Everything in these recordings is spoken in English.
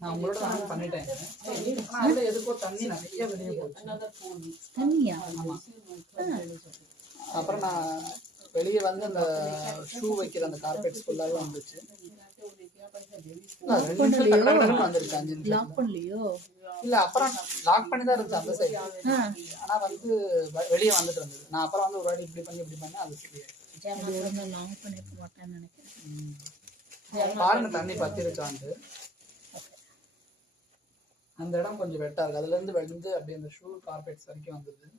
நான் உங்களோட ஆன் பண்ணிட்டேன். அதுல எதுக்கோ தண்ணி நிறைய வெளியே போச்சு. தண்ணியா? ஆமா. அப்புறம் நான் வெளியே வந்து அந்த ஷூ வைக்கிற அந்த கார்பெட்ஸ் ஃபுல்லாவே வந்துச்சு. 2 நிமிஷம் வந்துருச்சு. 5 நிமிஷம் லாக் பண்ணலையோ? இல்ல, அப்புறம் லாக் பண்ணி தான் இருந்துச்சு அந்த சைடு. ஆனா வந்து வெளியே வந்துட்டு இருந்தது. நான் அப்புறம் வந்து ஒரு வாட்டி இப்படி பண்ணி அது சரியா லாக் பண்ணிருக்க மாட்டேன்னு நினைக்கிறேன். பாருங்க தண்ணி பத்திருச்சான்ட்டு. அந்த இடம் கொஞ்சம் வெட்டா இருக்கு. அதுல இருந்து வந்து அப்படியே அந்த ஷூ கார்பெட்ஸ் வரைக்கும் வந்தது.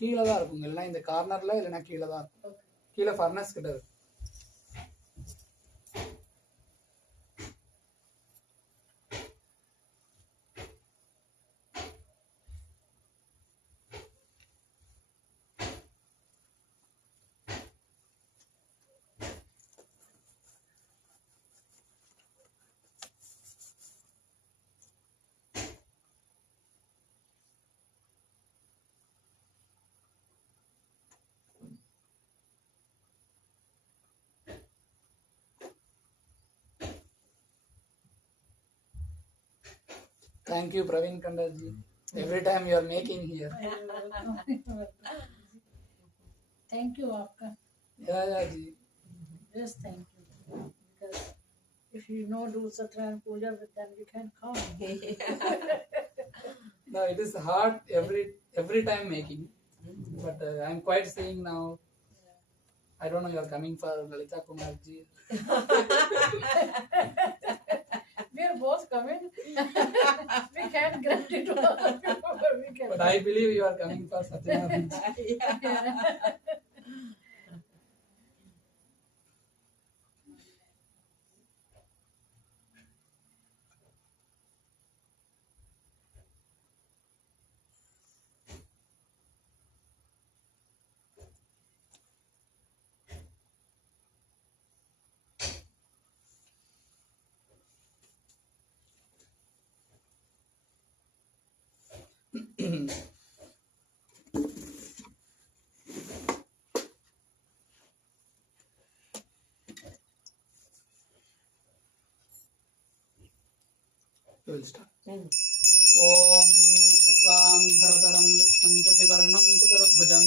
கீழே தான் இருக்குங்க. எல்லாம் இந்த கார்னர்ல இல்லைன்னா கீழே தான் இருக்கும். கீழே ஃபர்னஸ் கிட்ட இருக்கு. Thank you, Praveen Kandarji. Every time you are making here. Thank you, Aapka. Yeah, ji. Yes, thank you. Because if you know do Sathyanarayana Puja, then we can come. No, it is hard every time making, but I'm quite seeing now. I don't know, you are coming for Lalita Kumar ji. We are both coming. We can't grant it to other people, but we can. But I believe you are coming for Sathyanarayana. Yeah. We'll start. Om Shuklam Bharataram Vishnu Shashivarnam Chaturbhujam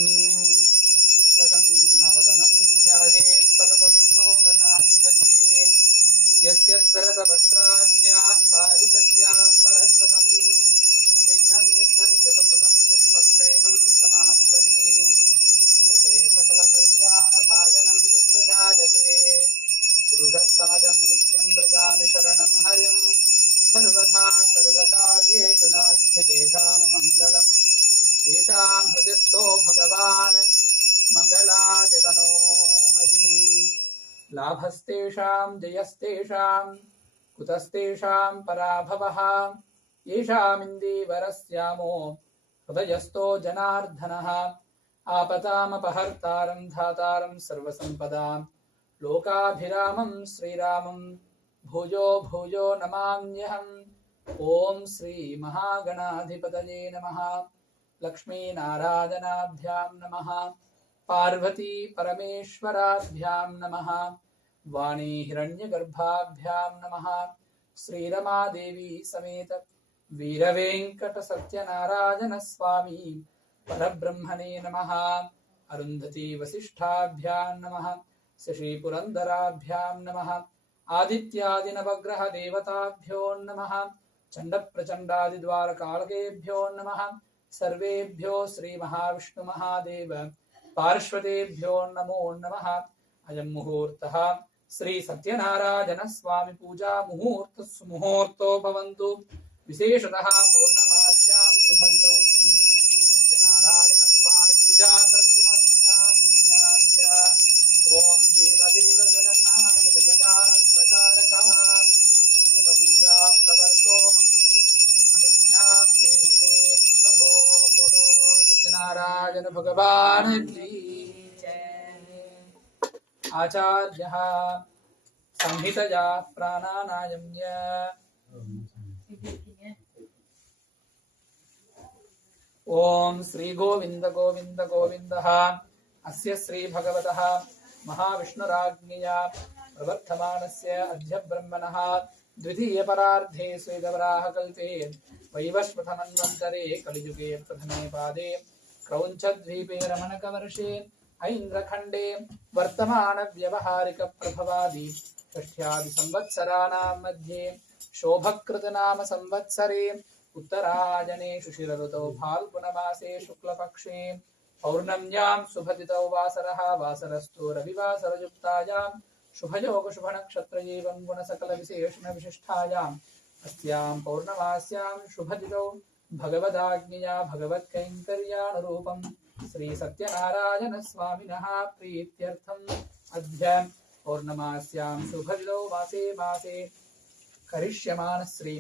Prasannavadanam Jayet Sarvavighnopashantaye Yasya Dvarata Vastrajya Parisadya Parasadam Vignan Yatabhudam Vishwakshenam Samahatraji Smrte Sakala Kalyana Bhajanam Yatra Jajate Purushamajam Nityam Brajami Sharanam Harim सर्वथा सर्वकार्येषु नास्ति तेषां मङ्गलम् येषां हृदयस्थो भगवान् मङ्गलायतनो हरिः लाभस्तेषां जयस्तेषां कुतस्तेषां पराभवः येषामिन्दीवरस्यामो हृदयस्थो जनार्दनः आपतामपहर्तारं धातारं सर्वसम्पदां लोकाभिरामं श्रीरामं भूजो भूजो नमाम्यहम्। ओम श्री महागणाधिपतये नमः। लक्ष्मी नारायणाभ्यां नमः। पार्वती परमेश्वराभ्यां नमः। वाणी हिरण्यगर्भाभ्यां नमः। श्रीरमा देवी समेत वीरवेंकट सत्यनारायण स्वामी परब्रह्मणे नमः। अरुन्धती वसिष्ठाभ्यां नमः। श्री पुरंदराभ्यां नमः। आदित्यादि नवग्रह देवताभ्यो नमः। चंड प्रचंडादि द्वार कालकेभ्यो नमः। सर्वेभ्यो श्री महाविष्णु महादेव पार्श्वदेभ्यो नमो नमः। अयं मुहूर्तः श्री सत्यनारायण स्वामी पूजा मुहूर्तो भवन्तु विशेषतः पौर्णमास्यां शुभदितौ श्री सत्यनारायण स्वामी पूजा कर्तुमनुज्ञां विज्ञाप्य ओम देवदेव जगन्नाथ जगदानन्दकारक व्रतपूजा प्रवर्तोऽहम् अनुज्ञां देहि मे प्रभो। बोलो सत्यनारायण भगवान की जय। आचार्यः संहितया प्राणानायम्य ओम श्री गोविंद गोविंद गोविंदः अस्य श्री भगवतः महाविष्णुराज्ञया प्रवर्तमानस्य अद्य ब्रह्मणः द्वितीय परार्धे स्वेदवराह कल्पे वैवस्वतमन्वन्तरे कलियुगे प्रथमे पादे क्रौञ्चद्वीपे रमणकवर्षे ऐन्द्रखण्डे वर्तमान व्यवहारिक प्रभवादि षष्ठ्यादि संवत्सराणां मध्ये शोभकृत नाम संवत्सरे उत्तरायणे शिशिरऋतौ फाल्गुनमासे शुक्लपक्षे पौर्णम्यां शुभतिथौ वासरः वासरस्तु रविवासरयुक्तायां शुभयोग शुभनक्षत्र एवं गुणसकलविशेषण विशिष्टायाम् अस्यां पौर्णमास्यां शुभतिथौ भगवदाज्ञया भगवत्कैङ्कर्यानुरूपं श्री सत्यनारायण स्वामिनः प्रीत्यर्थम् अद्य पौर्णमास्यां शुभतिथौ मासे मासे करिष्यमाण श्री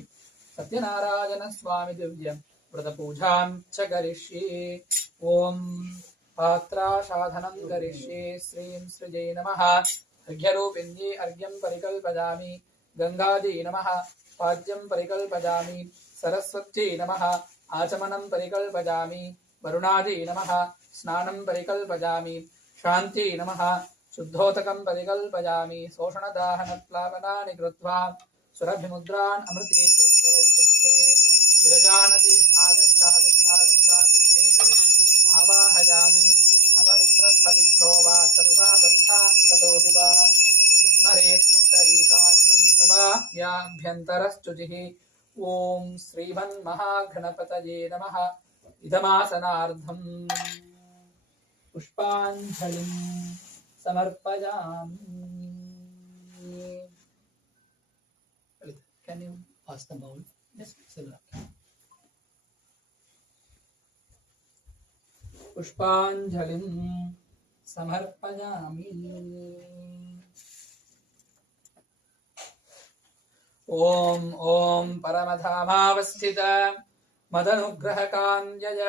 सत्यनारायण स्वामी दिव्य व्रतपूजां च करिष्ये। ओम पात्रासाधनं करिष्ये। श्रीं सृजै नमः। अर्घ्यरूपिण्ये अर्घ्यं परिकल्पयामि। गंगायै नमः। पाद्यं परिकल्पयामि। सरस्वत्यै नमः। आचमनं परिकल्पयामि। वरुणायै नमः। स्नानं परिकल्पयामि। शान्त्यै नमः। शुद्धोदकं परिकल्पयामि। शोषणदाहनप्लावनानि कृत्वा सुरभिमुद्रान् अमृते कृत्य वैकुण्ठे विरजानति आगच्छागच्छागच्छागच्छेत् आवाहयामि। अपवित्रपवित्रो वा सर्वावस्थां ततोऽपि वा स्मरेत् पुण्डरीकाक्षं सभाभ्यन्तरस्तुतिः। ॐ श्रीमन्महागणपतये नमः। इदमासनार्थं पुष्पाञ्जलिं समर्पयामि। Can you pass the bowl? Yes, Silva. पुष्पाञ्जलिं समर्पयामि। ओम ओम परमधामावस्थित मदनुग्रहकान्यय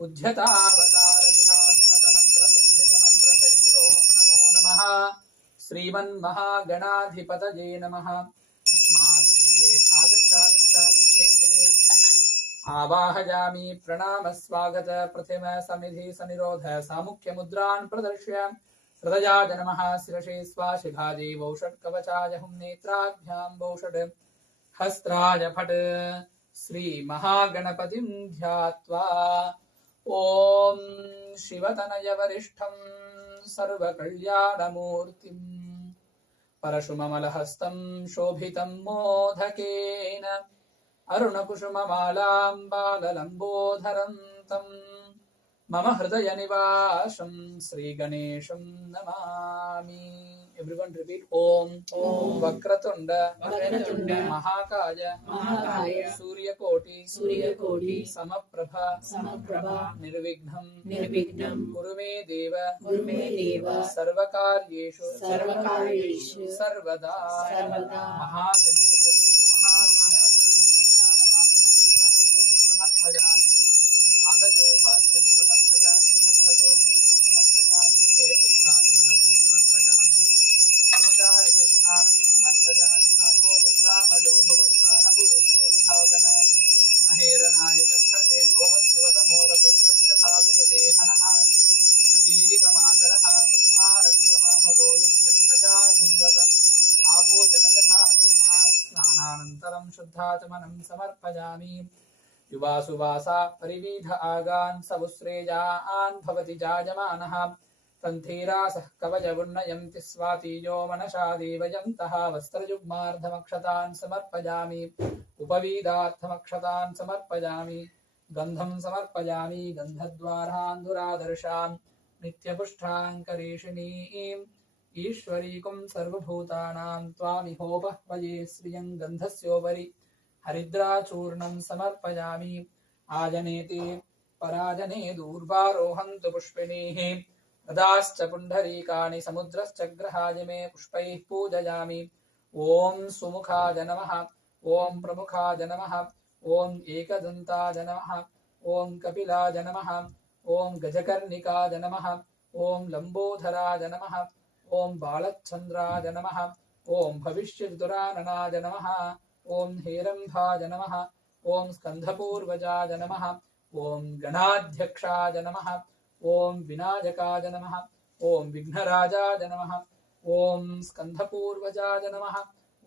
उद्यतावतारध्याभिमतमन्त्रसिद्धितमन्त्रशरीरो नमो नमः। श्रीमन्महागणाधिपतये नमः। आवाहयामि। प्रणाम स्वागत प्रथम समिधि सनिरोध सामुख्य मुद्रान् प्रदर्श्य हृदयाय नमः। शिरसि स्वाशिघादे वौषट् कवचाय हुं नेत्राभ्यां वौषट् हस्त्राय फट् श्री महागणपतिं ध्यात्वा ओम शिवतनय वरिष्ठं सर्वकल्याणमूर्तिं परशुममलहस्तं शोभितं मोदकेन अरुणकुसुममालां बाललम्बोधरं तं मम हृदय निवासं श्रीगणेशं Namami. Everyone repeat Om Vakratunda महाकाय सूर्यकोटि समप्रभा निर्विघ्नं कुरु मे देव सर्वकार्येषु सर्वदा महागणपतये नमः। समर्पयामि। पादयोपाद्यं समर्पयामि। हस्तयो अर्घ्यं समर्पयामि। मुखे शुद्धाचमनं समर्पयामि। औपचारिकस्नानं समर्पयामि। आपोहिष्टामयो भुवस्नानभूर्ये दधातन महेरनाय चक्षसे योगस्यवतमोरतस्तस्य भावयते हनः सतीरिव मातरः तस्मारङ्गमामगो यश्चक्षया जिन्वत आपो जनयधातनः। स्नानानन्तरं शुद्धाचमनं समर्पयामि। युवासुवासा परिवीध आगान् सवुश्रेयान् भवति जायमानः तन्थीरासः कवचवुन्नयन्ति स्वातीयो मनसा देवयन्तः। वस्त्रयुग्मार्धमक्षतान् समर्पयामि। उपवीदार्थमक्षतान् समर्पयामि। गन्धं समर्पयामि। गन्धद्वारान् दुरादर्शान् नित्यपुष्टां करीषिणीं ईश्वरीकुं सर्वभूतानां त्वामिहोपह्वये श्रियं गन्धस्योपरि हरिद्राचूर्णं समर्पयामि आजनेति पराजने दूर्वारोहन्तु पुष्पिणीः रदाश्च पुण्डरीकाणि समुद्रश्च ग्रहाय मे पुष्पैः पूजयामि ॐ सुमुखाय नमः ॐ प्रमुखाय नमः ॐ एकदन्ताय नमः ॐ कपिलाय नमः ॐ गजकर्णिकाय नमः ॐ लम्बोदराय नमः ॐ बालचन्द्राय नमः ॐ भविष्यदुराननाय नमः ॐ हेरम्भाय नमः ॐ स्कन्धपूर्वजाय नमः ॐ गणाध्यक्षाय नमः ॐ विनायकाय नमः ॐ विघ्नराजाय नमः ॐ स्कन्धपूर्वजाय नमः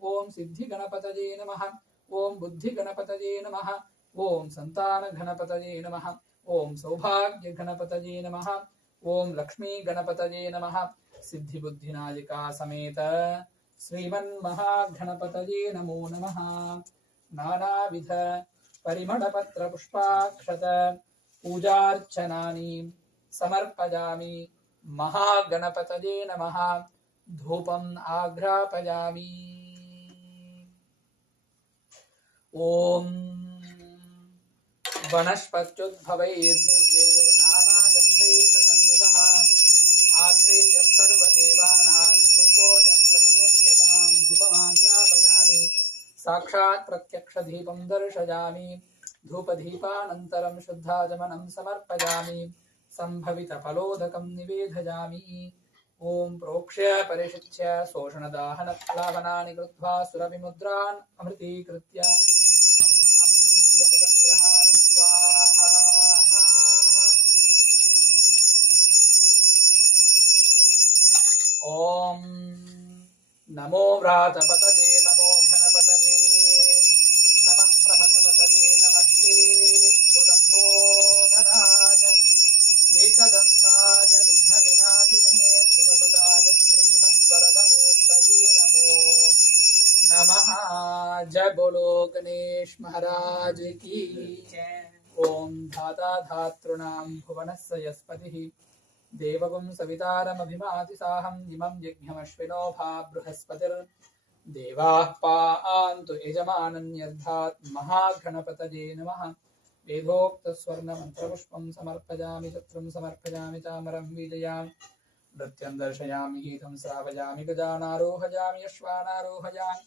ॐ सिद्धिगणपतये नमः ॐ बुद्धिगणपतये नमः ॐ सन्तानगणपतये नमः ॐ सौभाग्यगणपतये नमः ॐ लक्ष्मीगणपतये नमः सिद्धिबुद्धिनायिका समेत श्रीमन्महागणपतये नमो नमः नानाविध परिमळपत्रपुष्पाक्षत पूजार्चनानि समर्पयामि महागणपतये नमः धूपम् आघ्रापयामि ॐ वनस्पत्युद्भवैर्दिव्यैर्नानागन्धैषु संयुतः आग्रेयः सर्वदेवानां धूपोऽयं प्रतिगृह्यतां धूपमाग्रापयामि साक्षात् प्रत्यक्षदीपं दर्शयामि धूपदीपानन्तरं शुद्धाचमनं समर्पयामि सम्भवितफलोदकं निवेदयामि ॐ प्रोक्ष्य परिशिच्य शोषणदाहनप्लावनानि कृत्वा सुरभिमुद्रान् अमृतीकृत्य इदमिदं ग्रहाण स्वाहा ॐ नमो व्रातपतये नमो घनपतये नमः प्रमथपतये नमस्ते स्थूलम्बोधराज एकदन्ताय विघ्नविनाशिने शिवसुताय श्रीमन्वरदमूर्तये नमो नमः। जय बोलो गणेश महाराज की जय। ओम धाता धातॄणां भुवनस्य यस्पतिः देवगुं सवितारमभिमाति साहं इमं यज्ञमश्विनो भा बृहस्पतिर्देवाः पान्तु यजमानन्यर्थात् महागणपतये नमः। वेदोक्तस्वर्णमन्त्रपुष्पं समर्पयामि चत्रं समर्पयामि चामरं वीजयामि नृत्यं दर्शयामि गीतं श्रावयामि गजानारोहयामि अश्वानारोहयामि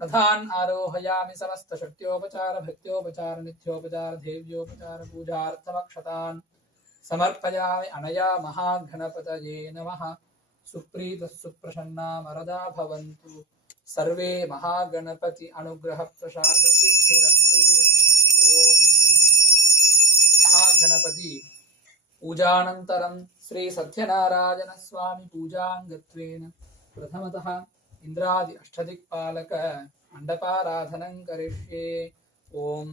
रथान् आरोहयामि समस्तशक्त्योपचार भक्त्योपचार नित्योपचार देव्योपचार पूजार्थमक्षतान् समर्पयामि अनया महागणपतये नमः। सुप्रीतः सुप्रसन्ना वरदा भवन्तु सर्वे महागणपति अनुग्रह प्रसाद सिद्धिरस्तु। ओम महागणपति पूजानन्तरं श्री सत्यनारायण स्वामी पूजाङ्गत्वेन प्रथमतः इंद्रादि अष्टदिक्पालक मंडपाराधनं करिष्ये। ओम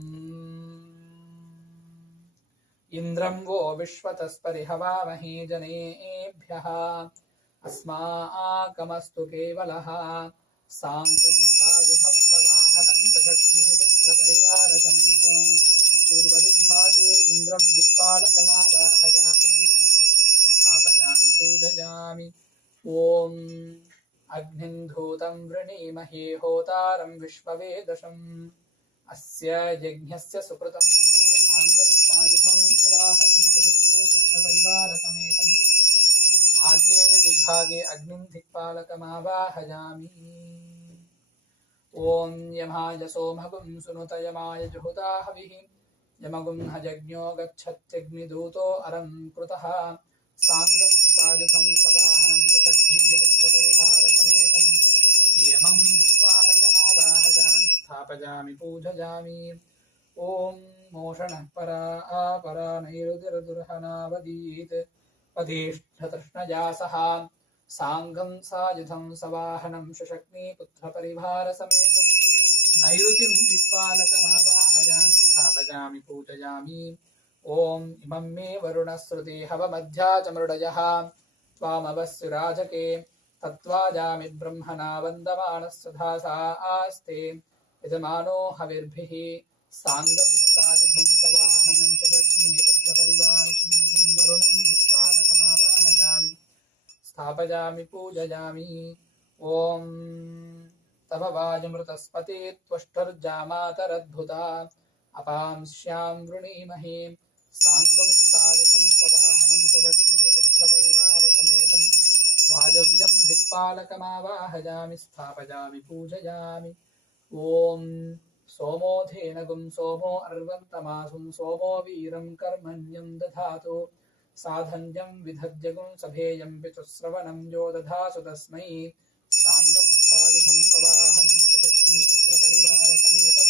इंद्रं वो विश्वतस्परिहवामहे जनेभ्यः अस्माकमस्तु केवलः साङ्गं सायुधं सवाहनं सशक्तिपुत्रपरिवारसमेतं पूर्वदिग्भागे इंद्रं दिक्पालकमावाहयामि स्थापयामि पूजयामि। ओम अग्निं धूतं वृणीमहे होतारं विश्ववेदशम् अस्य यज्ञस्य सुकृतं साङ्गं सायुधं सवाहनं सशक्तिपुत्रपरिवारसमेतम् आग्नेयदिग्भागे अग्निं दिक्पालकमावाहयामि। ओम यमाय सोमगुं सुनुत यमाय जुहुता हविः यमगुं हयज्ञो गच्छत्यग्निदूतो अरं कृतः साङ्गं सायुधं सवाहनं सशक्तिपुत्रपरिवारसमेतम् यमं दिक्पालकमावाहयामि स्थापयामि पूजयामि। ओम मोषणः परा आपरा नैरुतिर्दुर्हनावदीत् पदेष्ठतृष्णया सह साङ्गं सायुधं सवाहनं सशक्तिपुत्रपरिवारसमेतम् नैऋतिं दिक्पालकमावाहयामि स्थापयामि पूजयामि। ओम इमं मे वरुणश्रुति हवमध्या च मृडयः त्वामवस्युराजके तत्त्वाजामि ब्रह्मणा वन्दमानस्य धासा आस्ते यजमानो हविर्भिः साङ्गं सायुधं सवाहनं सशक्तिपुत्रपरिवारसमेतं वरुणं दिक्पालकमावाहयामि स्थापयामि पूजयामि। ॐ तव वाजमृतस्पते त्वष्टुर्जामातरद्भुता अपांस्यां वृणीमहे साङ्गं साधितं सवाहनं षट्मी पुत्रपरिवारसमेतं वाजव्यं दिक्पालकमावाहयामि स्थापयामि पूजयामि। ॐ सोमो धेनगुं सोमो अर्वन्तमासुं सोमो वीरं कर्मण्यं दधातु साधन्यं विधद्यगुं सभेयं पितुश्रवणं यो दधासु तस्मै साङ्गं साधुतं सवाहनं षट्मीपुत्रपरिवारसमेतं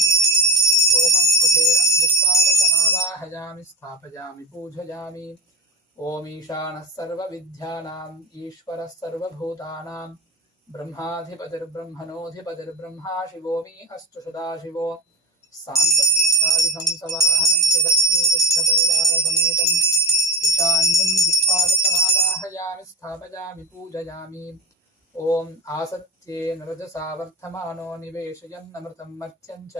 सोमं कुबेरं दिक्पालकमावाहयामि स्थापयामि पूजयामि। ॐ ईशानः सर्वविद्यानाम् ईश्वरः सर्वभूतानां ब्रह्माधिपतिर्ब्रह्मणोऽधिपतिर्ब्रह्मा शिवो मे अस्तु सदाशिवो साङ्गं सायुधं सवाहनं षट्मीपुत्रपरिवारसमेतं ईशान्यं दिक्पालकमावाहयामि स्थापयामि पूजयामि। ॐ आसत्येन रजसा वर्धमानो निवेशयन्नमृतं मर्त्यं च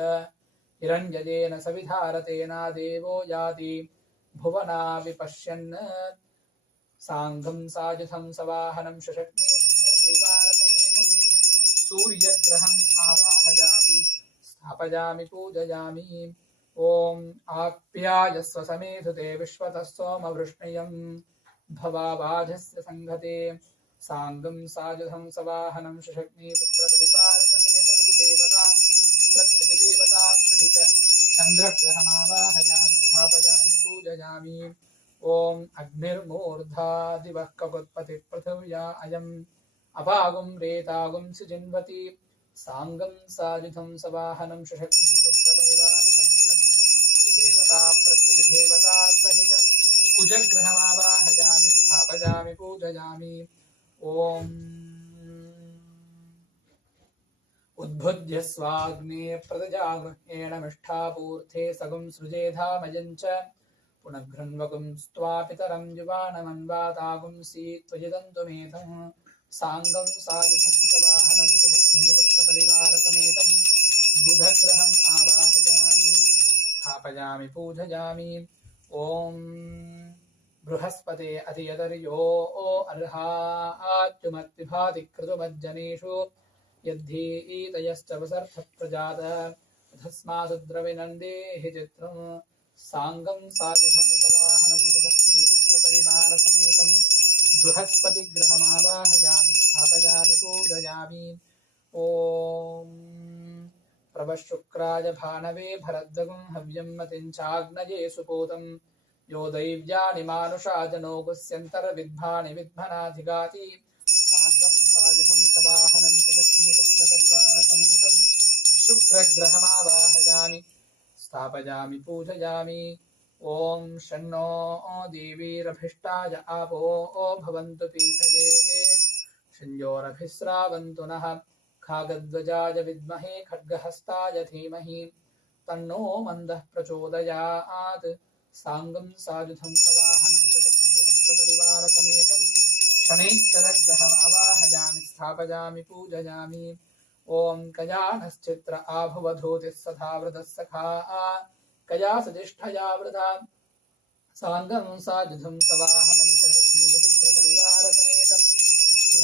हिरण्यजेन सविधारतेना देवो याति भुवना विपश्यन् साङ्गं सायुधं सवाहनं षट्मीपुत्रपरिवारसमेतं सूर्यग्रहम् आवाहयामि स्थापयामि पूजयामि। ॐ आप्यायस्व समेधुते विश्वतः सोमवृष्णियं भवावाधस्य सङ्घते साङ्गं सायुधं सवाहनं षट्मीपुत्रपरिवारसमेतमतिदेवता प्रत्यतिदेवता सहित चन्द्रग्रहमावाहयामि स्थापयामि पूजयामि। ॐ अग्निर्मूर्धा दिवः ककुत्पतिः पृथिव्या अयम् अपागुं रेतागुं सिजिन्वति साङ्गं सायुधं सवाहनं षट्मीपुत्रपरिवारसमेतम् अधिदेवता प्रत्यधिदेवता सहित कुजग्रहमावाहयामि स्थापयामि पूजयामि। ॐ उद्भुज्य स्वाग्ने प्रदजागृह्येण मिष्ठापूर्थे सगुं सृजेधामयं च पुनर्घृण्वगुं स्त्वापितरं युवानमन्वातागुं सीत्वजिदन्तुमेतं साङ्गं सायुधं सवाहनं षट्मीपुत्रपरिवारसमेतं बुधग्रहम् आवाहयामि स्थापयामि पूजयामि। ॐ बृहस्पते अतियदर्यो अर्हात्युमत्विभाति क्रतुमज्जनेषु यद्धीतयश्च वसर्थप्रजात तस्माद्द्रविनन्देहि चित्रं साङ्गं सायुधं सवाहनं षट्मीपुत्रपरिवारसमेतं बृहस्पतिग्रहमावाहयामि स्थापयामि पूजयामि। ॐ प्रभशुक्राय भानवे भरद्वगुं हव्यं मतिं चाग्नये सुपूतं यो दैव्यानि मानुषा जनो गुह्यन्तर्विद्भानि विद्भनाधिगाति साङ्गं सायुधं सवाहनं षट्मीपुत्रपरिवारसमेतं शुक्रग्रहमावाहयामि स्थापयामि पूजयामि। ॐ शन्नो देवीरभिष्टाय आपो भवन्तु पीठये शञ्योरभिस्रावन्तु नः खागध्वजाय विद्महे खड्गहस्ताय धीमहि तन्नो मन्दः प्रचोदयात् साङ्गं सायुधं सवाहनं षट्मीपुत्रपरिवारसमेतं शनैश्चरग्रहमावाहयामि स्थापयामि पूजयामि। ॐ कयानश्चित्र आभुवधूतिः सधावृतः सखा कया सजिष्ठया वृथा साङ्गं सायुधं सवाहनं षट्मीपुत्रपरिवारसमेतं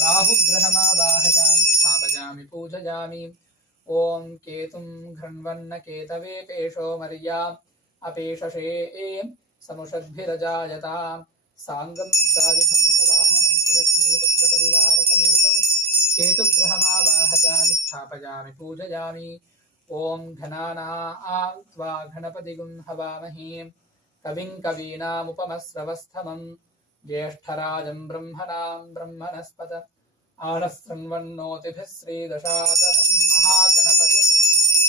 राहुग्रहमावाहयामि स्थापयामि पूजयामि। ॐ केतुं घृण्वन्न केतवे पेशो मर्या अपेशशे समुषद्भिरजायतां साङ्गं सायुधं सवाहनं षट्मीपुत्रपरिवारसमेतं केतुग्रहमावाहयामि स्थापयामि पूजयामि। ॐ घनानां त्वा गणपतिगुं हवामहे कविं कवीनामुपमस्रवस्थमं ज्येष्ठराजं ब्रह्मणां ब्रह्मणस्पत आनशृण्वन्नोतिभिः श्रीदशातनं महागणपतिं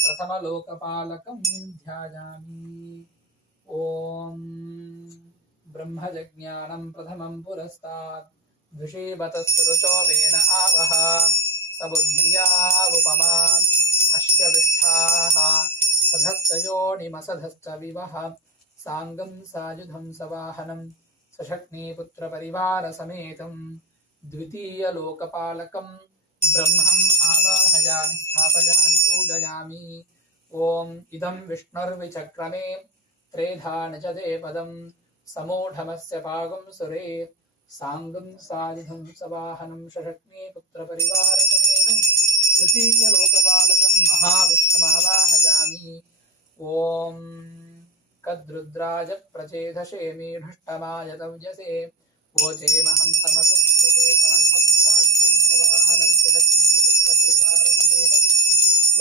प्रथमलोकपालकं ध्यायामि। ॐ ब्रह्मजज्ञानं प्रथमं पुरस्तात् द्विषीवतस्रुचो वेन आवह सबुद्ध्यावुपमा अस्य विष्ठाः सधश्च योनिमसधश्च विवह साङ्गं सायुधं सवाहनं सषट्मीपुत्रपरिवारसमेतं द्वितीयलोकपालकं ब्रह्मम् आवाहयामि स्थापयामि पूजयामि। ॐ इदं विष्णुर्विचक्रमे त्रेधा निजते पदं समूढमस्य पागुं सुरे सांगं सायुधं सवाहनं शशक्ने पुत्रपरिवारसमेतं तृतीयलोकपालकं महाविष्णुमावाहयामि। ॐ कद्रुद्राज प्रचेदशे मीढष्टमाय तव्यसे वोचे महन्तमतं कृते साङ्गं सायुधं सवाहनं शशक्ने पुत्रपरिवारसमेतं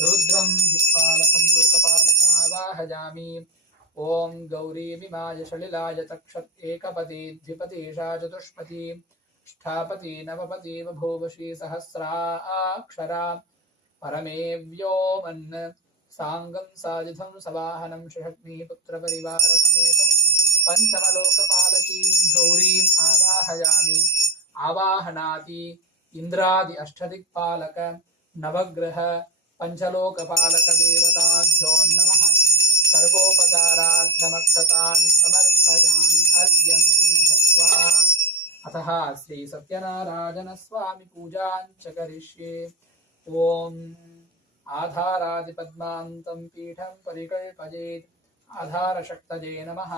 रुद्रं दिक्पालकं लोकपालकमावाहयामि। ॐ गौरीमिमाय सलिलाय तक्षत् एकपति द्विपतिशा चतुष्पति ष्ठापति नवपति बभूव श्रीसहस्राक्षरा परमे व्योमन् सांगं सायुधं सवाहनं शशक्नी पुत्रपरिवारसमेतं पञ्चमलोकपालकीं गौरीम् आवाहयामि। आवाहनाति इन्द्रादि अष्टदिक्पालक नवग्रह पञ्चलोकपालक देवताभ्यो नमः। सर्वोपचारार्थमक्षतान् समर्पयामि अर्घ्यं दत्त्वा। अतः श्री सत्यनारायण स्वामी पूजां च करिष्ये। ॐ आधारादिपद्मान्तं पीठं परिकल्पयेत्। आधारशक्तये नमः।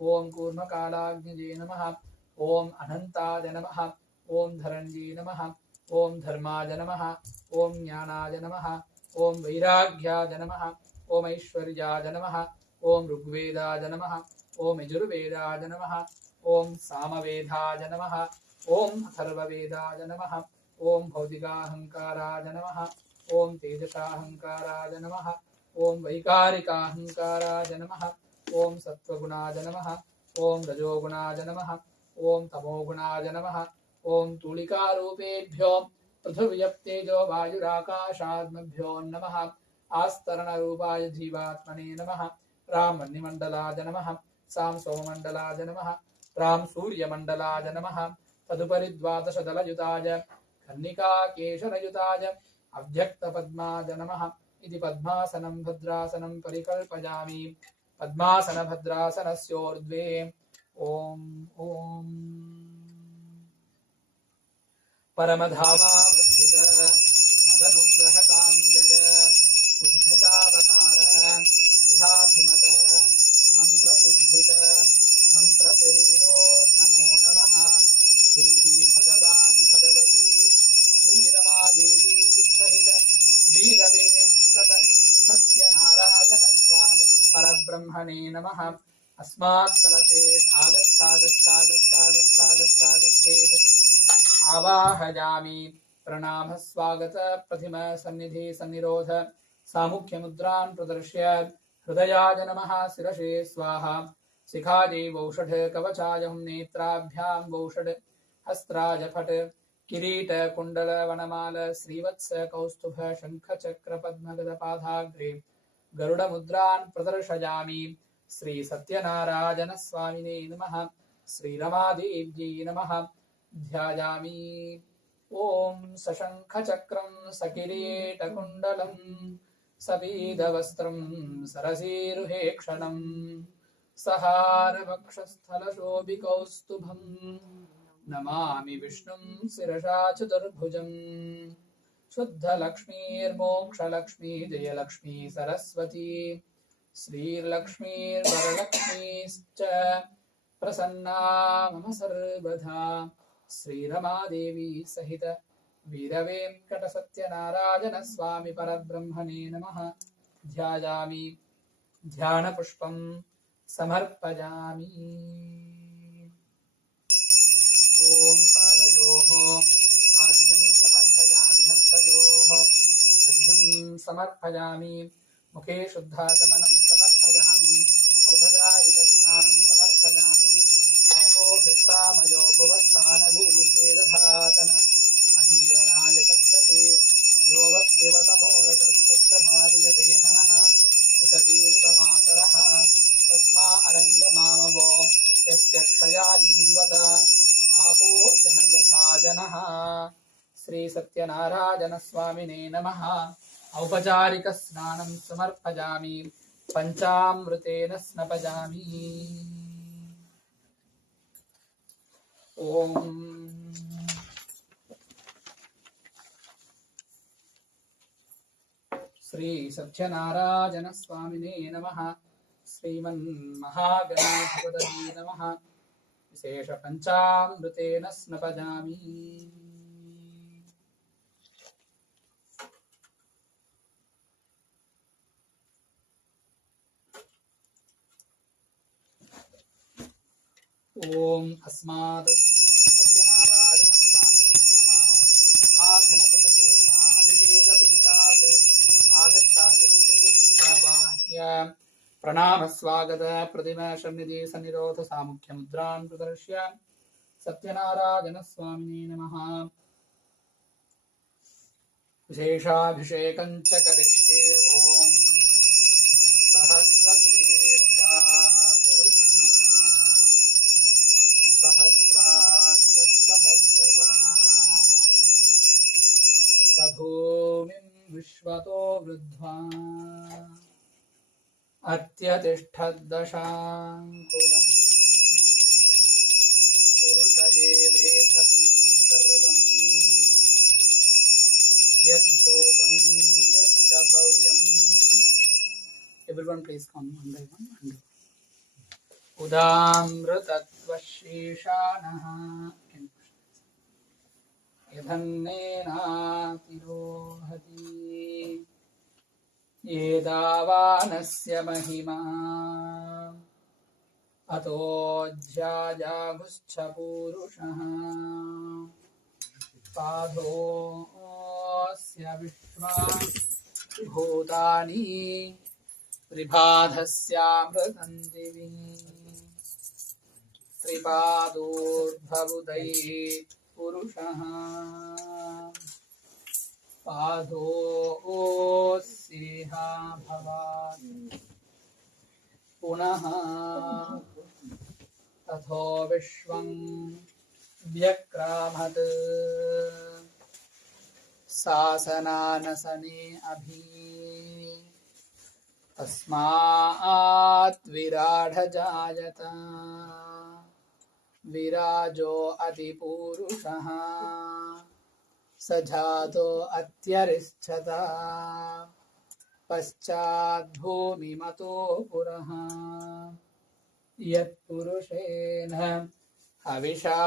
ॐ कूर्मकालाग्निजे नमः। ॐ अनन्ताय नमः। ॐ धरण्ये नमः। ॐ धर्माय नमः। ॐ ज्ञानाय नमः। ॐ वैराग्याय नमः। ॐ ऐश्वर्याय नमः। ॐ ऋग्वेदाय नमः। ॐ यजुर्वेदाय नमः। ॐ सामवेदाय नमः। ॐ अथर्ववेदाय नमः। ॐ भौतिकाहङ्काराय नमः। ॐ तेजसाहङ्काराय नमः। ॐ वैकारिकाहङ्काराय नमः। ॐ सत्त्वगुणाय नमः। ॐ रजोगुणाय नमः। ॐ तमोगुणाय नमः। ॐ तूलिकारूपेभ्यो पृथिव्यप्तेजो वायुराकाशात्मभ्यो नमः। आस्तरणरूपाय जीवात्मने नमः। राम मन्निमण्डलाय नमः। सां सोममण्डलाय नमः। राम सूर्यमण्डलाय नमः। तदुपरि द्वादशदलयुताय कन्निकाकेशरयुताय अव्यक्तपद्माय नमः। इति पद्मासनं भद्रासनं परिकल्पयामि। पद्मासनभद्रासनस्योर्ध्वे ॐ परमधामावस्थित मदनुग्रहतां जय उद्यतावतार विहाभिमत मन्त्रसिद्धित मन्त्रशरीरो नमो नमः। देवी भगवान् भगवती श्रीरमादेवी सहित वीरवेङ्कट सत्यनारायण स्वामी परब्रह्मणे नमः। अस्मात् कलशेत् आगच्छागच्छागच्छागच्छागच्छागच्छेत् आवाहयामि। प्रणाम स्वागत प्रथिम सन्निधि सन्निरोध सामुख्य मुद्रान् प्रदर्श्य हृदयाय नमः। शिरसे स्वाहा। शिखायै वौषध कवचाय नेत्राभ्यां वौषध हस्त्राय फट किरीट कुण्डल वनमाल श्रीवत्स कौस्तुभ शंख चक्र पद्मगद पादाग्रे गरुडमुद्रान् प्रदर्शयामि। श्री सत्यनारायण स्वामिने नमः। श्रीरमादेव्यै नमः। ध्यायामि। ॐ सशङ्खचक्रं सकिरीटकुण्डलं सपीतवस्त्रं सरसीरुहेक्षणं सहारवक्षस्थलशोभिकौस्तुभं नमामि विष्णुं शिरसा चतुर्भुजं। शुद्धलक्ष्मीर्मोक्षलक्ष्मी जयलक्ष्मी सरस्वती श्रीर्लक्ष्मीर्वरलक्ष्मीश्च प्रसन्ना मम सर्वदा। श्रीरमादेवी सहित वीरवेङ्कट सत्यनारायण स्वामी परब्रह्मणे नमः। ध्यायामि। ध्यानपुष्पं समर्पयामि। ॐ पादयोः पाद्यं समर्पयामि। हस्तयोः अर्घ्यं समर्पयामि। मुखे शुद्धाचमनं समर्पयामि। औपचारिकस्नानं समर्पयामि। आपो हृष्टामयो भुवस्तानभूर्वेदधातन महीरणाय चक्षसे यो वस्तिवतमोरकस्तस्य भाजयते हनः उशतीरिव मातरः तस्मा अरङ्गमामवो यस्य क्षयाद्विन्वत आपो जनयथा जनः। श्री सत्यनारायण स्वामिने नमः। औपचारिकस्नानं समर्पयामि। पञ्चामृतेन स्नपयामि। ॐ श्री सत्यनारायण स्वामिने नमः। श्रीमन्महागणाधिपतये नमः। विशेष पंचामृतेन स्नपजामि। ओम अस्मात् सत्यनारायण स्वामिने नमः। महागणपतये नमः। अभिषेकपीठात् आगच्छागच्छेत्प्रवाह्य प्रणाम स्वागत प्रतिमा सन्निधि सन्निरोध सामुख्य मुद्रान् प्रदर्श्य सत्यनारायण स्वामिने नमः। विशेषाभिषेकं च करिष्ये। ओम सहस्रशीर्षा पुरुषः सहस्राक्षसहस्रपात् स भूमिं विश्वतो वृद्ध्वा अत्यतिष्ठद्दशाङ्कुलम् पुरुषदेवेधं सर्वं यद्भूतं यश्च भव्यम्। Everyone please come one by one. उदामृतत्वशीर्षाणः यदन्नेनातिरोहति एतावानस्य महिमा अतोऽध्यायागुश्च पूरुषः पादोऽस्य विश्वानि भूतानि त्रिपादस्यामृतं दिवि त्रिपादोर्धबुधैः पुरुषः पादोऽस्येह भवात् पुनः तथो विश्वं व्यक्रामत् शासनानसने अभि तस्मात् विराड जायत विराजो अतिपूरुषः स जातो अत्यरिष्ठत पश्चाद्भूमिमतो पुरः यत्पुरुषेण हविषा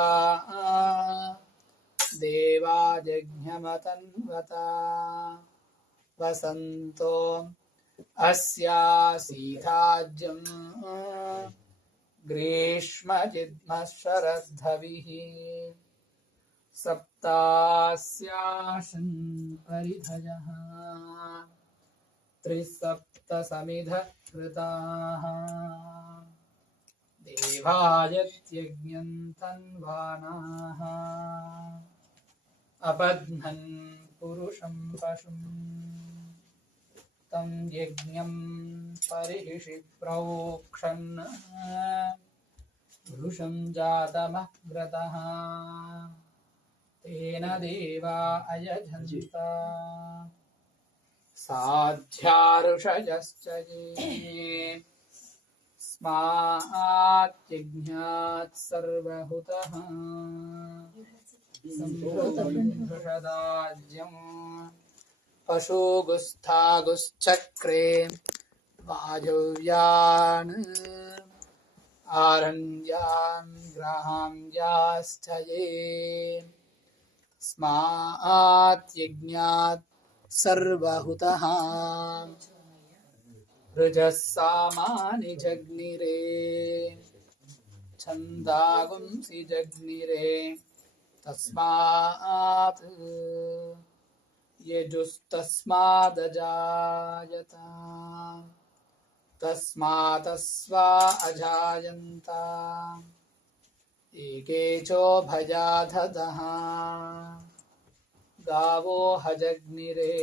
देवा जज्ञमतन्वता वसन्तो अस्यासीथाज्यं ग्रीष्मजिद्मशरद्धविः सप्तास्याशन् परिधयः त्रिसप्तसमिध कृताः देवायत्यज्ञं तन्वानाः अपध्नन् पुरुषं पशुम् तं यज्ञं परिहिषि प्रोक्षन् पुरुषं जातमव्रतः तेन देवा अयजन्त साध्याऋषयश्च ये स्मात् सर्वहुतः संहृतदाज्यम् पशुगुस्थागुश्चक्रे वाजव्यान् आरण्यान् ग्राहाम्याश्च ये स्मात् यज्ञात् सर्वहुतः ऋजः सामानि जग्निरे छन्दागुंसि जग्निरे तस्मात् यजुस्तस्मादजायत तस्मातस्वा अजायन्त एके चोभयाधतः गावो हजग्निरे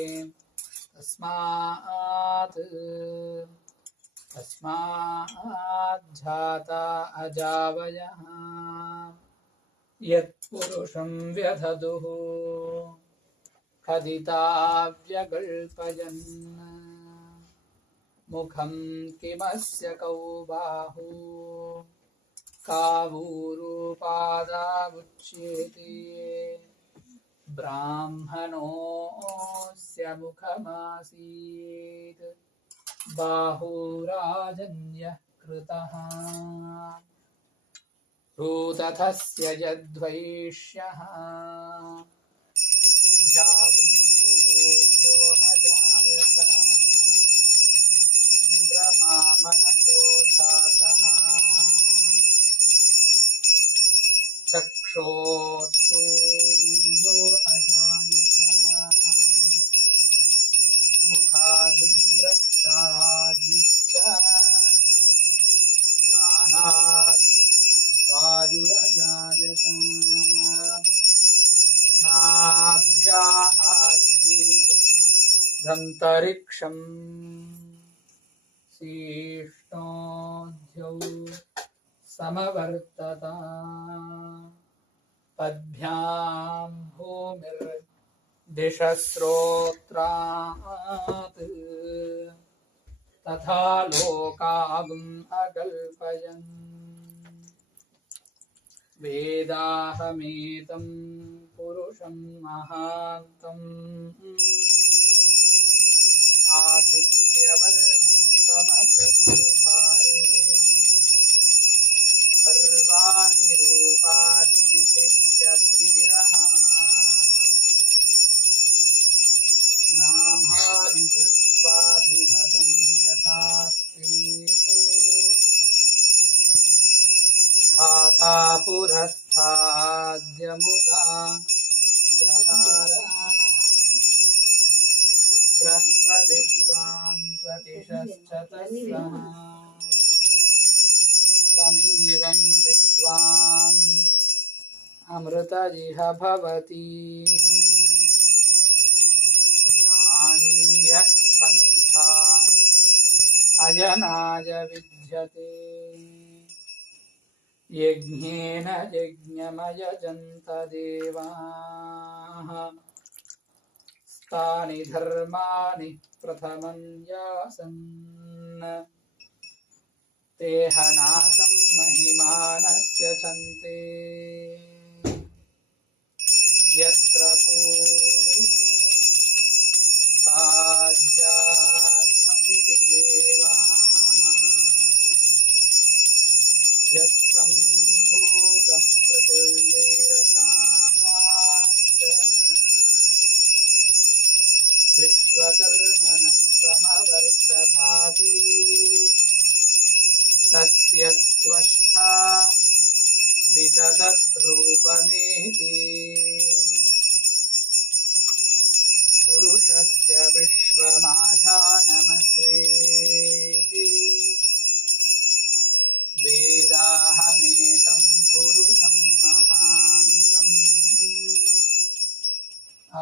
तस्माज्जाता अजावयः यत्पुरुषं व्यधदुः खदिता व्यगल्पयन् मुखं किमस्य कौ बाहु कावूरुपादावुच्येते ब्राह्मणोऽस्य मुखमासीत् बाहुराजन्यः कृतः भूतथस्य यद्वैष्यः ध्यागुंसूर्यो अजायत चन्द्रमा मनसो जातः चक्षुः अजायत मुखादिन्द्रश्चाग्निश्च प्राणाद् वायुरजायत नाभ्या आसीत् दन्तरिक्षम् शीर्ष्णोऽध्यौ समवर्तत पद्भ्यां भूमिर्दिशस्रोत्रात् तथा लोकागुम् अकल्पयन् वेदाहमेतं पुरुषं महान्तम् आदित्यवर्णं तमसस्तुभारे सर्वाणि रूपाणि विशिष्य धीरः नामानि कृत्वाभिवदन् यथास्ति धाता पुरस्ताद्यमुता जहार प्रविद्वान् प्रतिशश्च तस्सः तमेवं विद्वान् अमृत इह भवति नान्यः पन्था अजनाय विद्यते यज्ञेन यज्ञमयजन्त देवाः तानि धर्माणि प्रथमं यासन् ते हनाकं महिमानस्य चन्ते यत्र पूर्वे साध्याः सन्ति देवाः यत्सम्भूतः पृथिव्यैरसाश्च विश्वकर्मणः समवर्तथाति तस्य त्वष्टा वितदत् रूपमेति पुरुषस्य विश्वमाधानमग्रे वेदाहमेतं पुरुषं महान्तम्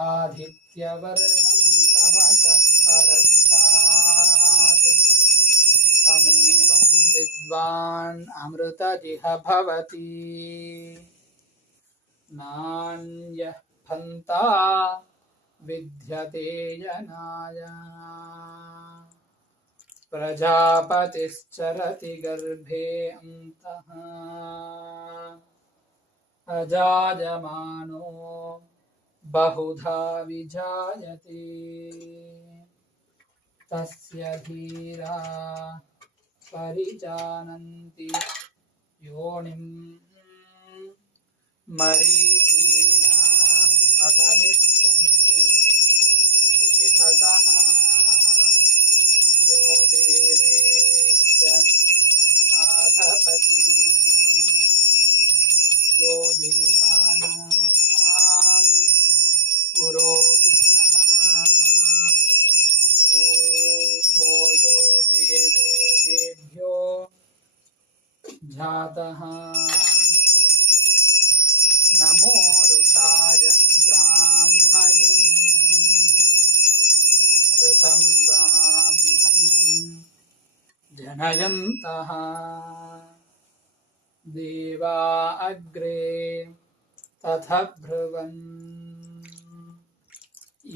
आदित्यवर्णं तमसः परस्तात् तमेवं विद्वान् अमृत इह भवति नान्यः पन्था विद्यते जनाय प्रजापतिश्चरति गर्भे अन्तः अजायमानो बहुधा विजायते तस्य धीरा परिजानन्ति योनिं मरीचीनाम् अधमिच्छन्ति वेधसः यो देवेभ्य आधपति यो देवानाम् पुरोहितः पूर्वो यो देवेभ्यो जातः नमो रुचाय ब्राह्मणे ऋतं ब्राह्मं जनयन्तः देवा अग्रे तथ ब्रुवन्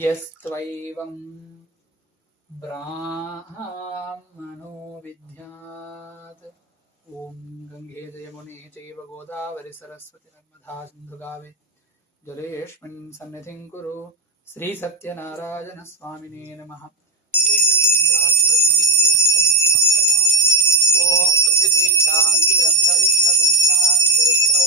यस्त्वैवं ब्राह्मणो विद्यात् ॐ गंगे यमुने चैव गोदावरी सरस्वती नर्मदा सिन्धु कावेरी जलेऽस्मिन् सन्निधिं कुरु श्री सत्यनारायण स्वामिने नमः। वेदगंगा तुलसी तीर्थं समर्पयामि। ॐ पृथिवी शान्तिरन्तरिक्षं शान्तिर्भ्यो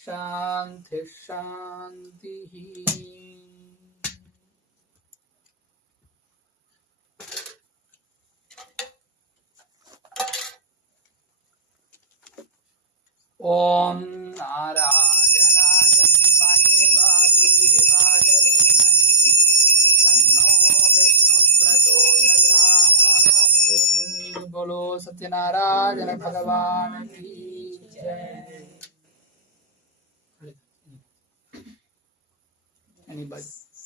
शांति शांति। ओम नारायणाय विद्महे वासुदेवाय धीमहि तन्नो विष्णुः प्रचोदयात्। बोलो सत्यनारायण भगवान की जय।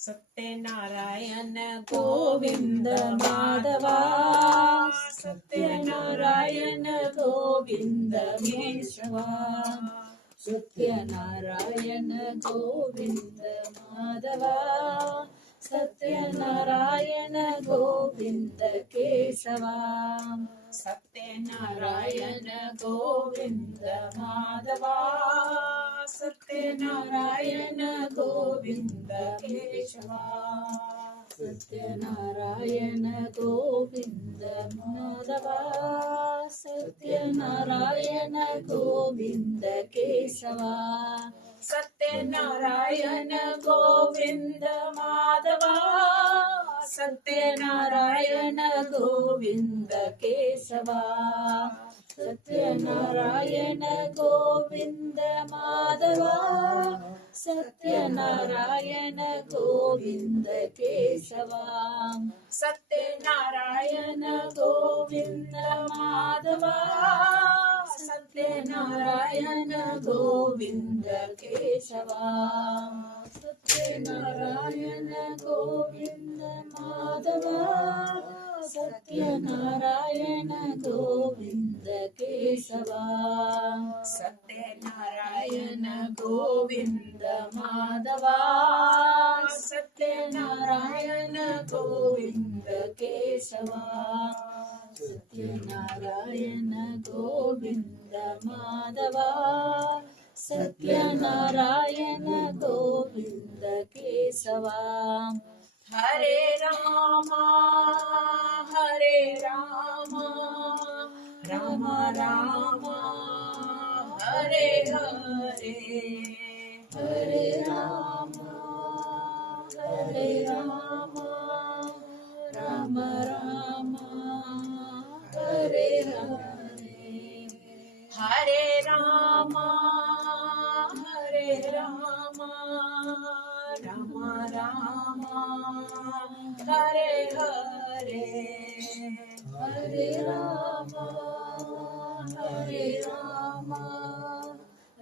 सत्यनारायण गोविंद माधवा, सत्यनारायण गोविंद केशवा, सत्यनारायण गोविंद माधवा, सत्यनारायण गोविंद केशवा, सत्यनारायण गोविंद माधवा, सत्यनारायण गोविंद केशवा, सत्यनारायण गोविंद माधवा, सत्यनारायण गोविंद केशवा, सत्यनारायण गोविंद माधवा, सत्यनारायण गोविंद केशवा, सत्यनारायण गोविंद माधवा, सत्यनारायण गोविंद केशवा, सत्यनारायण गोविंद माधवा, सत्यनारायण गोविंद केशवा, सत्यनारायण गोविंद माधवा, सत्यनारायण गोविंद केशवा, सत्यनारायण गोविंद माधवा, सत्यनारायण गोविंद केशवा, सत्यनारायण गोविंद माधवा, सत्यनारायण गोविंद केशवा। हरे रामा राम राम हरे हरे, हरे राम राम राम हरे हरे, हरे राम राम राम हरे हरे, हरे राम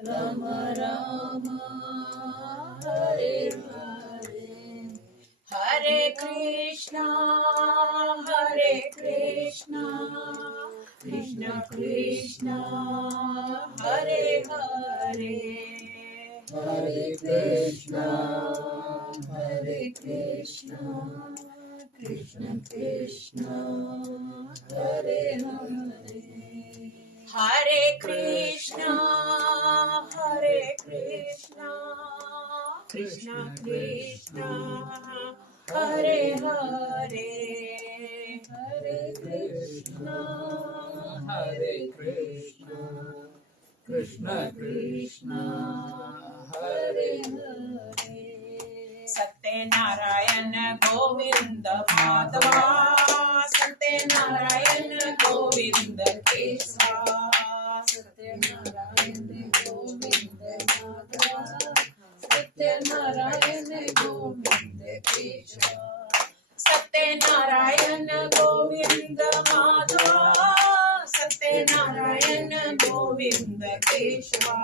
राम राम हरे हरे, हरे कृष्णा कृष्ण कृष्ण हरे हरे, हरे कृष्णा कृष्ण कृष्ण हरे हरे, हरे कृष्णा कृष्ण कृष्ण हरे हरे, हरे कृष्णा कृष्ण कृष्ण हरे हरे, सत्यनारायण गोविंद माधवा, सत्यनारायण गोविंद केशवा, सत्यनारायण गोविंद माधवा, सत्यनारायण गोविंद केशवा, सत्यनारायण गोविंद माधवा, सत्यनारायण गोविंद केशवा,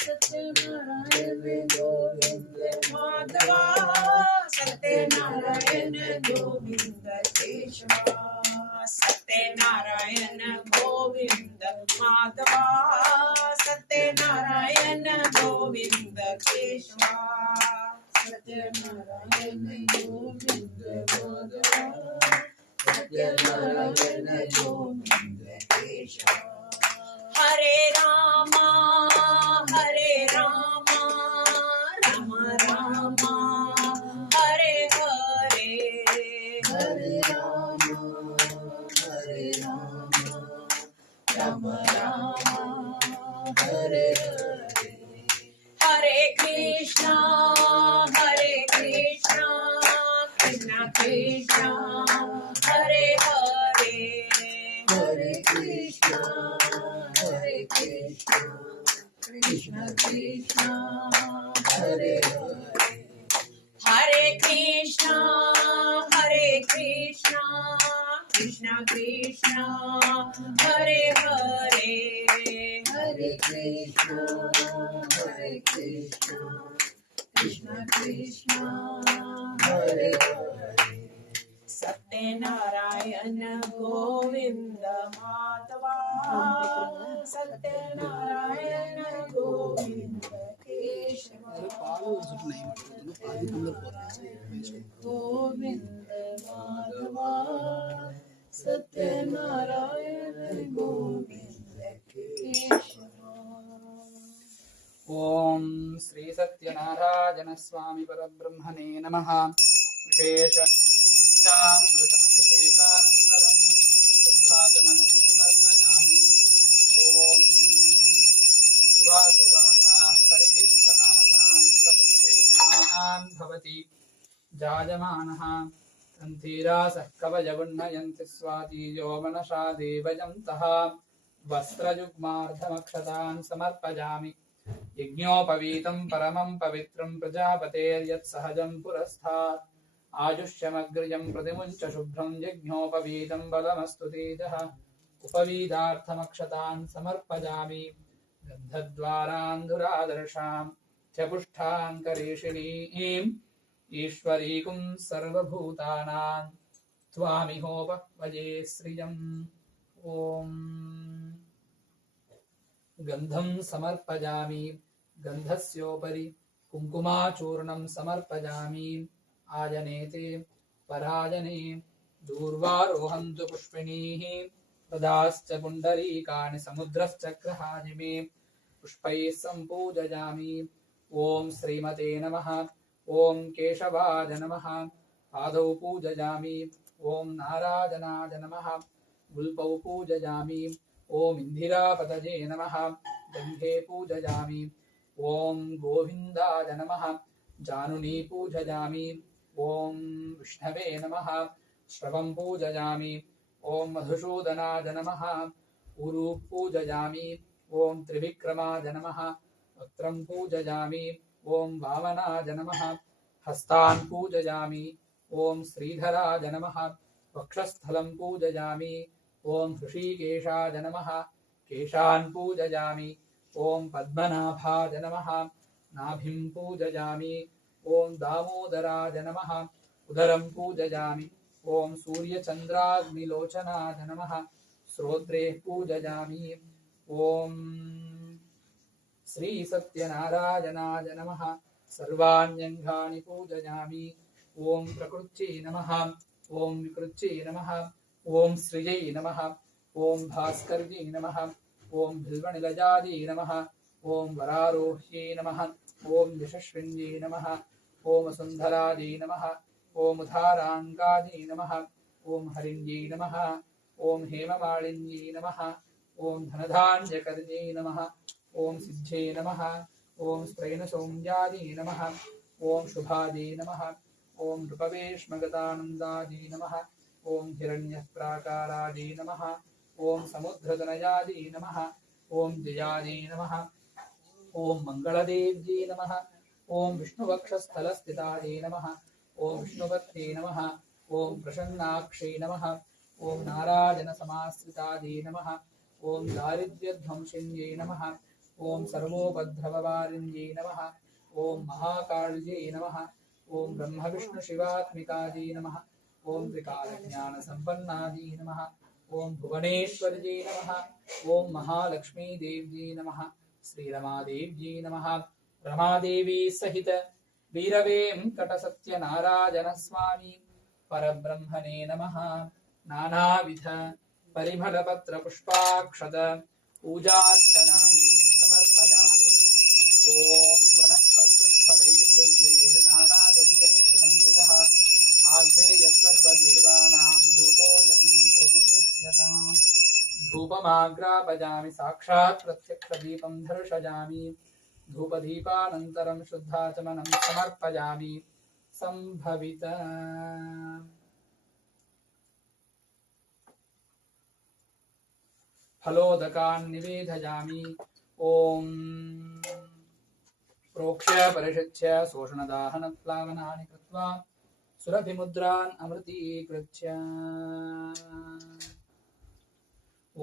सत्यनारायण गोविंद माधवा, सत्यनारायण गोविंद केशवा, सत्यनारायण गोविंद माधवा, सत्यनारायण गोविंद केशवा, सत्यनारायण गोविंद माधवा, सत्यनारायण गोविंद केशवा, हरे रामा राम राम हरे हरे, हरे Ram Ram Ram Hare Hare, Krishna, Hare Krishna, Krishna Krishna, Hare Hare, Hare Krishna, Hare Krishna, Krishna Krishna, Hare Hare, Hare Krishna, Hare Krishna, Krishna Krishna, Hare Hare. Sathyanarayana Govinda Madhava, Sathyanarayana Govinda Keshava, Govinda Madhava, Sathyanarayana Govinda Keshava. ओम श्री सत्यनारायण स्वामी परब्रह्मणे नमः। विशेष पंचामृत अभिषेकानन्तरं शुद्धाचमनं समर्पयामि। ओम युवासुवासाः परिदीध आधान् प्रवृत्तेयमानान् भवति जायमानः तन्तीरासः कवयगुण्णयन्ति स्वातीजो मनसा देवयन्तः। वस्त्रयुग्मार्धमक्षतान् समर्पयामि। यज्ञोपवीतं परमं पवित्रं प्रजापतेर्यत्सहजं पुरस्तात् आयुष्यमग्र्यं प्रतिमुञ्च शुभ्रं यज्ञोपवीतं बलमस्तु तेजः। उपवीदार्थमक्षतान् समर्पयामि। गन्धद्वारान्धुरादर्शां च पुष्ठाङ्करेशिणीम् ईश्वरीकुं सर्वभूतानां त्वामिहोपवये श्रियम्। ओम गंधं समर्पयामि। गंधस्योपरि कुङ्कुमाचूर्णं समर्पयामि। आजनेते पराजने दूर्वारोहन्तु पुष्पिणीः पदाश्च पुण्डरीकाणि समुद्रश्चक्रहाजिमे पुष्पैः सम्पूजयामि। ओम श्रीमते नमः। ओम केशवाय नमः। पादौ पूजयामि। ओम नारायणाय नमः। गुल्पौ पूजयामि। ओम इंदिरापतये नमः। गन्धे पूजयामि। ओम गोविन्दाय नमः। जानुनी पूजयामि। ओम विष्णवे नमः। श्रवं पूजयामि। ओम मधुसूदनाय नमः। उरु पूजयामि। ओम त्रिविक्रमाय नमः। वक्त्रं पूजयामि। ओम वामनाय नमः। हस्तान् पूजयामि। ओम श्रीधराय नमः। वक्षस्थलं पूजयामि। ओम ऋषिकेशाय नमः। केशान् पूजयामि। ओम पद्मनाभाय नमः। नाभिं पूजयामि। ओम दामोदराय नमः। उदरं पूजयामि। ओम सूर्यचन्द्राग्निलोचनाय नमः। श्रोत्रे पूजयामि। ओम श्री सत्यनारायणाय नमः। सर्वाण्यङ्गानि पूजयामि। ओम प्रकृत्यै नमः। ओम विकृत्यै नमः। ओम श्रियै नमः। ओम भास्कर्यै नमः। ओम बिल्वनिलजायै नमः। ओम वरारोह्यै नमः। ओम यशस्विन्यै नमः। ओम सुन्दरायै नमः। ओम उदाराङ्गायै नमः। ओम हरिण्यै नमः। ओम हेममालिन्यै नमः। ओम धनधान्यकर्यै नमः। ओम सिद्ध्यै नमः। ओम स्त्रैणसौम्यायै नमः। ओम शुभायै नमः। ओम नृपवेश्मगतानन्दायै नमः। ओम हिरण्यप्राकारायै नमः। ओम समुद्रतनयायै नमः। ओम जयायै नमः। ओम मङ्गलदेव्यै नमः। ओम विष्णुवक्षस्थलस्थितायै नमः। ओम विष्णुपत्न्यै नमः। ओम प्रसन्नाक्षै नमः। ओम नारायणसमाश्रितायै नमः। ओम दारिद्र्यध्वंसिन्यै नमः। ओम सर्वोपद्रववारिण्यै नमः। ओम महाकाल्यै नमः। ओम ब्रह्मविष्णुशिवात्मिकायै नमः। ओम त्रिकालज्ञानसम्पन्नायै नमः। ओम भुवनेश्वर्यै नमः। ओम महालक्ष्मीदेव्यै नमः। श्रीरमादेव्यै नमः। रमादेवी सहित वीरवेङ्कटसत्यनारायणस्वामी परब्रह्मणे नमः। नानाविध परिमलपत्रपुष्पाक्षत पूजार्चनानि समर्पयामि। ओम वनस्पत्युद्भवैर्दिव्यैर्नानागन्धैः संयुतः आग्नेयः सर्वदेवानां धूपोऽयं प्रतिगृह्यताम्। धूपमाग्रापयामि। साक्षात् प्रत्यक्षदीपं दर्शयामि। धूपदीपानन्तरं शुद्धाचमनं समर्पयामि। सम्भवित फलोदकान् निवेदयामि। ॐ प्रोक्ष्य परिषिच्य शोषणदाहनप्लावनानि कृत्वा सुरभिमुद्रान् अमृतीकृत्य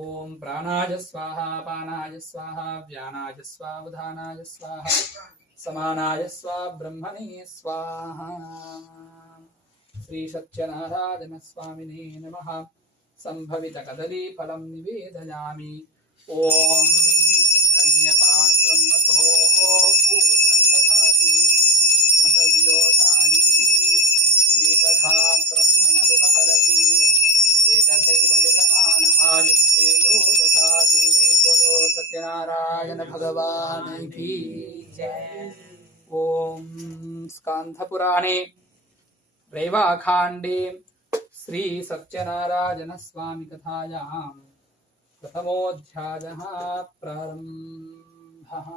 ॐ प्राणाय स्वाहा पानाय स्वाहा व्यानाय स्वाहा उदानाय स्वाहा समानाय स्वाहा ब्रह्मणे स्वाहा। श्री सत्यनारायण स्वामिने नमः। संभवित कदली फलं निवेदयामि। ॐ धन्यपात्रं मतो पूर्णं दधाति मतव्योतानि एकधा ब्रह्मणमुपहरति एकदैव यजमान आयुष्येदो दधाति। बोलो सत्यनारायण भगवान की जय। ॐ स्कान्धपुराणे रेवाखाण्डे श्री सत्यनारायण स्वामी कथायां प्रथमोऽध्यायः प्रारम्भः।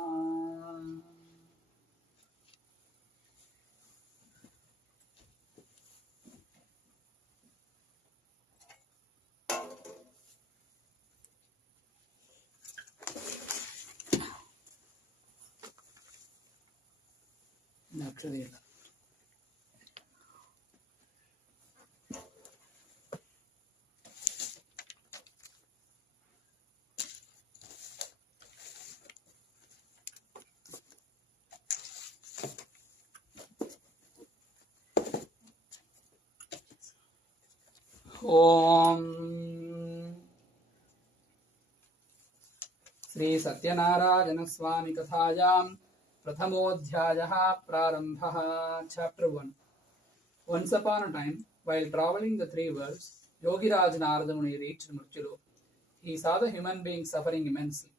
ओम श्री सत्यनारायण स्वामी कथायां प्रथमोऽध्यायः प्रारम्भः। Chapter 1. Once upon a time, while traveling the three worlds, Yogiraj Narada Muni reached Mrityulok. He saw the human beings suffering immensely.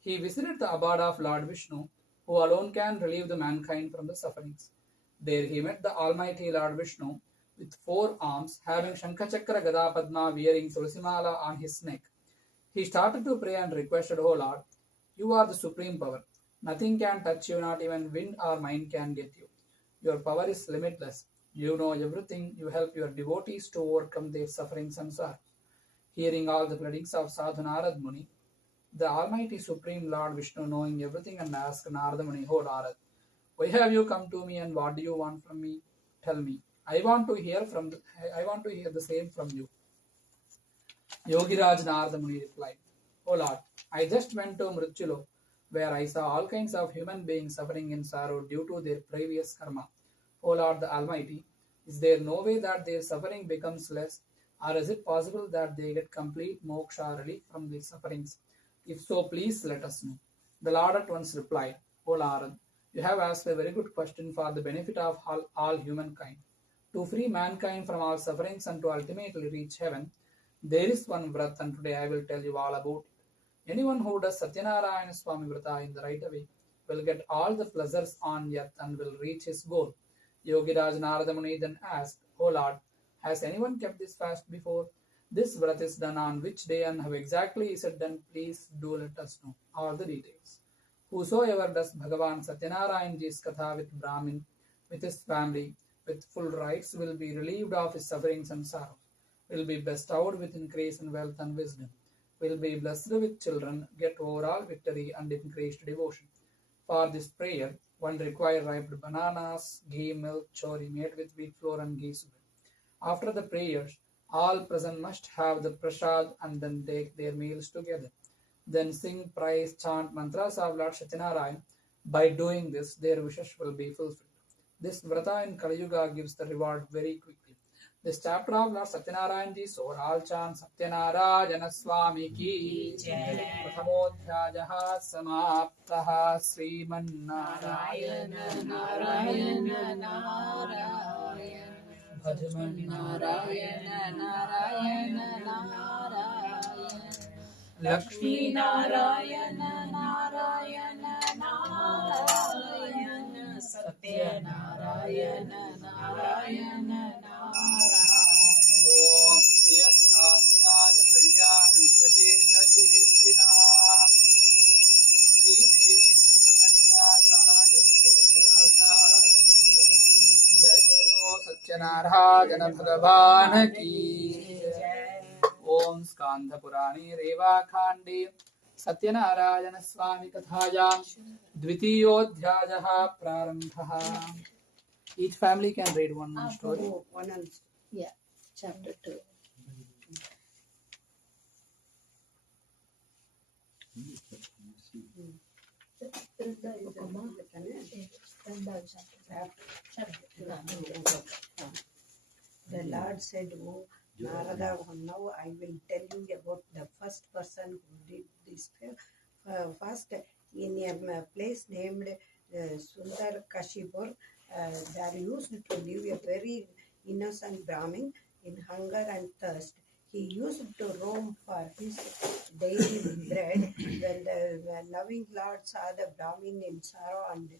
He visited the abode of Lord Vishnu, who alone can relieve the mankind from the sufferings. There he met the Almighty Lord Vishnu with 4 arms, having Shankachakra Gada Padma wearing Tulsimala on his neck. He started to pray and requested, O Lord, you are the supreme power. Nothing can touch you, not even wind or mind can get you. Your power is limitless. You know everything. You help your devotees to overcome their sufferings and sorrows. Hearing all the pleadings of Sadhu Narad Muni, the Almighty Supreme Lord Vishnu, knowing everything, and asked Narada Muni, O Narad, why have you come to me and what do you want from me? Tell me. I want to hear the same from you. Yogiraj Narada Muni replied, O Lord, I just went to Mrityulok, where I saw all kinds of human beings suffering in sorrow due to their previous karma. O Lord the Almighty, is there no way that their suffering becomes less, or is it possible that they get complete moksha relief from their sufferings? If so, please let us know. The Lord at once replied, O Lord, you have asked a very good question for the benefit of all humankind. To free mankind from all sufferings and to ultimately reach heaven, there is one vrat, and today I will tell you all about it. Anyone who does Sathyanarayana Swami Vrata in the right way will get all the pleasures on earth and will reach his goal. Yogiraj Narada Muni then asked, O Lord, has anyone kept this fast before? This vrat is done on which day and how exactly is it done? Please do let us know all the details. Whosoever does Bhagavan Satyanarayanji's Katha with Brahmin, with his family, with full rights, will be relieved of his sufferings and sorrows, will be bestowed with increase in wealth and wisdom, will be blessed with children, get overall victory and increased devotion. For this prayer, one requires ripe bananas, ghee, milk, chori made with wheat flour and ghee sugar. After the prayers, all present must have the prasad and then take their meals together. Then sing, praise, chant mantras of Lord Satyanarayan. By doing this, their wishes will be fulfilled. This vrata in Kali Yuga gives the reward very quickly. This chapter of Lord Satyanarayan ji, so all chant Satyanarayana Swami ki jai. Prathamodhyayaha samaptaha Sriman Narayana Narayana Narayana Bhajaman Narayana Narayana Narayana Lakshmi Narayana Narayana Narayana Satyanarayana Narayana Narayana. Om Sri Akantaya Kalyana Dhajin Dhajirthinam Sri Venkateswara Temple. Jai Bolo Satyanarayana Bhagavan ki. ओम स्कांदपुराणे रेवाखंडे सत्यनारायण स्वामी कथायां द्वितीयोऽध्यायः प्रारम्भः. Each family can read one story. One and Yeah, chapter 2. The Lord said, "Oh, Narada, now I will tell you about the first person who did this first in a place named Sundar Kashipur. There used to live a very innocent Brahmin in hunger and thirst. He used to roam for his daily bread. When the loving Lord saw the Brahmin in sorrow and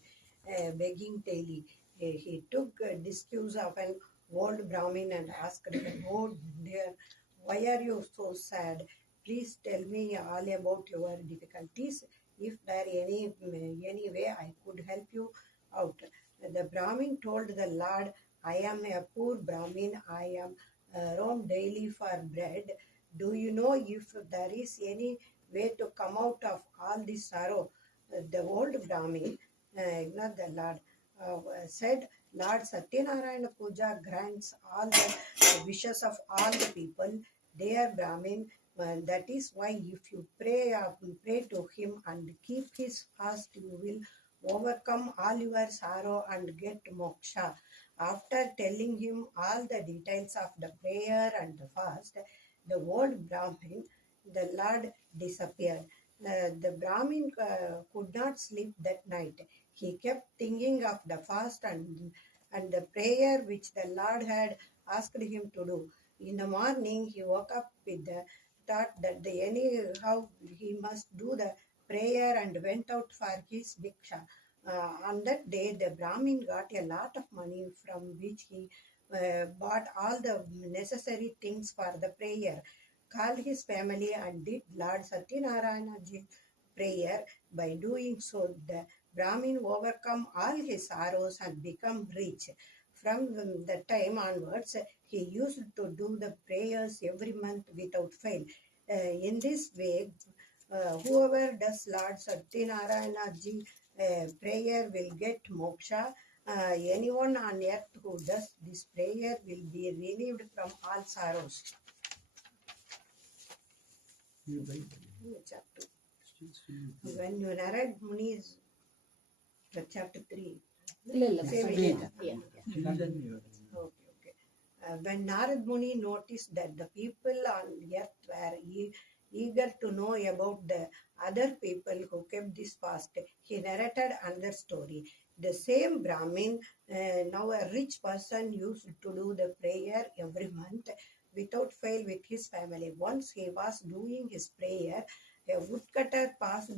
begging daily, he took discourse of an old Brahmin and asked him, "Oh dear, why are you so sad? Please tell me all about your difficulties. If there any way I could help you out." The Brahmin told the Lord, "I am a poor Brahmin. I am roam daily for bread. Do you know if there is any way to come out of all this sorrow?" The old Brahmin, not the Lord, said, "Lord Sathyanarayana Puja grants all the wishes of all the people. Dear Brahmin, that is why if you pray to him and keep his fast, you will overcome all your sorrow and get moksha." After telling him all the details of the prayer and the fast, the old Brahmin, the Lord, disappeared. The Brahmin could not sleep that night. He kept thinking of the fast and the prayer which the Lord had asked him to do. In the morning, he woke up with the thought that anyhow he must do the prayer and went out for his diksha. On that day, the Brahmin got a lot of money from which he bought all the necessary things for the prayer, called his family and did Lord Sathyanarayana prayer. By doing so, the Brahmin overcome all his sorrows and become rich. From the time onwards, he used to do the prayers every month without fail. In this way, whoever does Lord Sathyanarayana prayer will get moksha. Anyone on earth who does this prayer will be relieved from all sorrows. Chapter. When you narrate Muni's chapter 3. Same Yeah. Okay. When Narad Muni noticed that the people on earth were eager to know about the other people who kept this fast, he narrated another story. The same Brahmin, now a rich person, used to do the prayer every month without fail with his family. Once he was doing his prayer, a woodcutter passed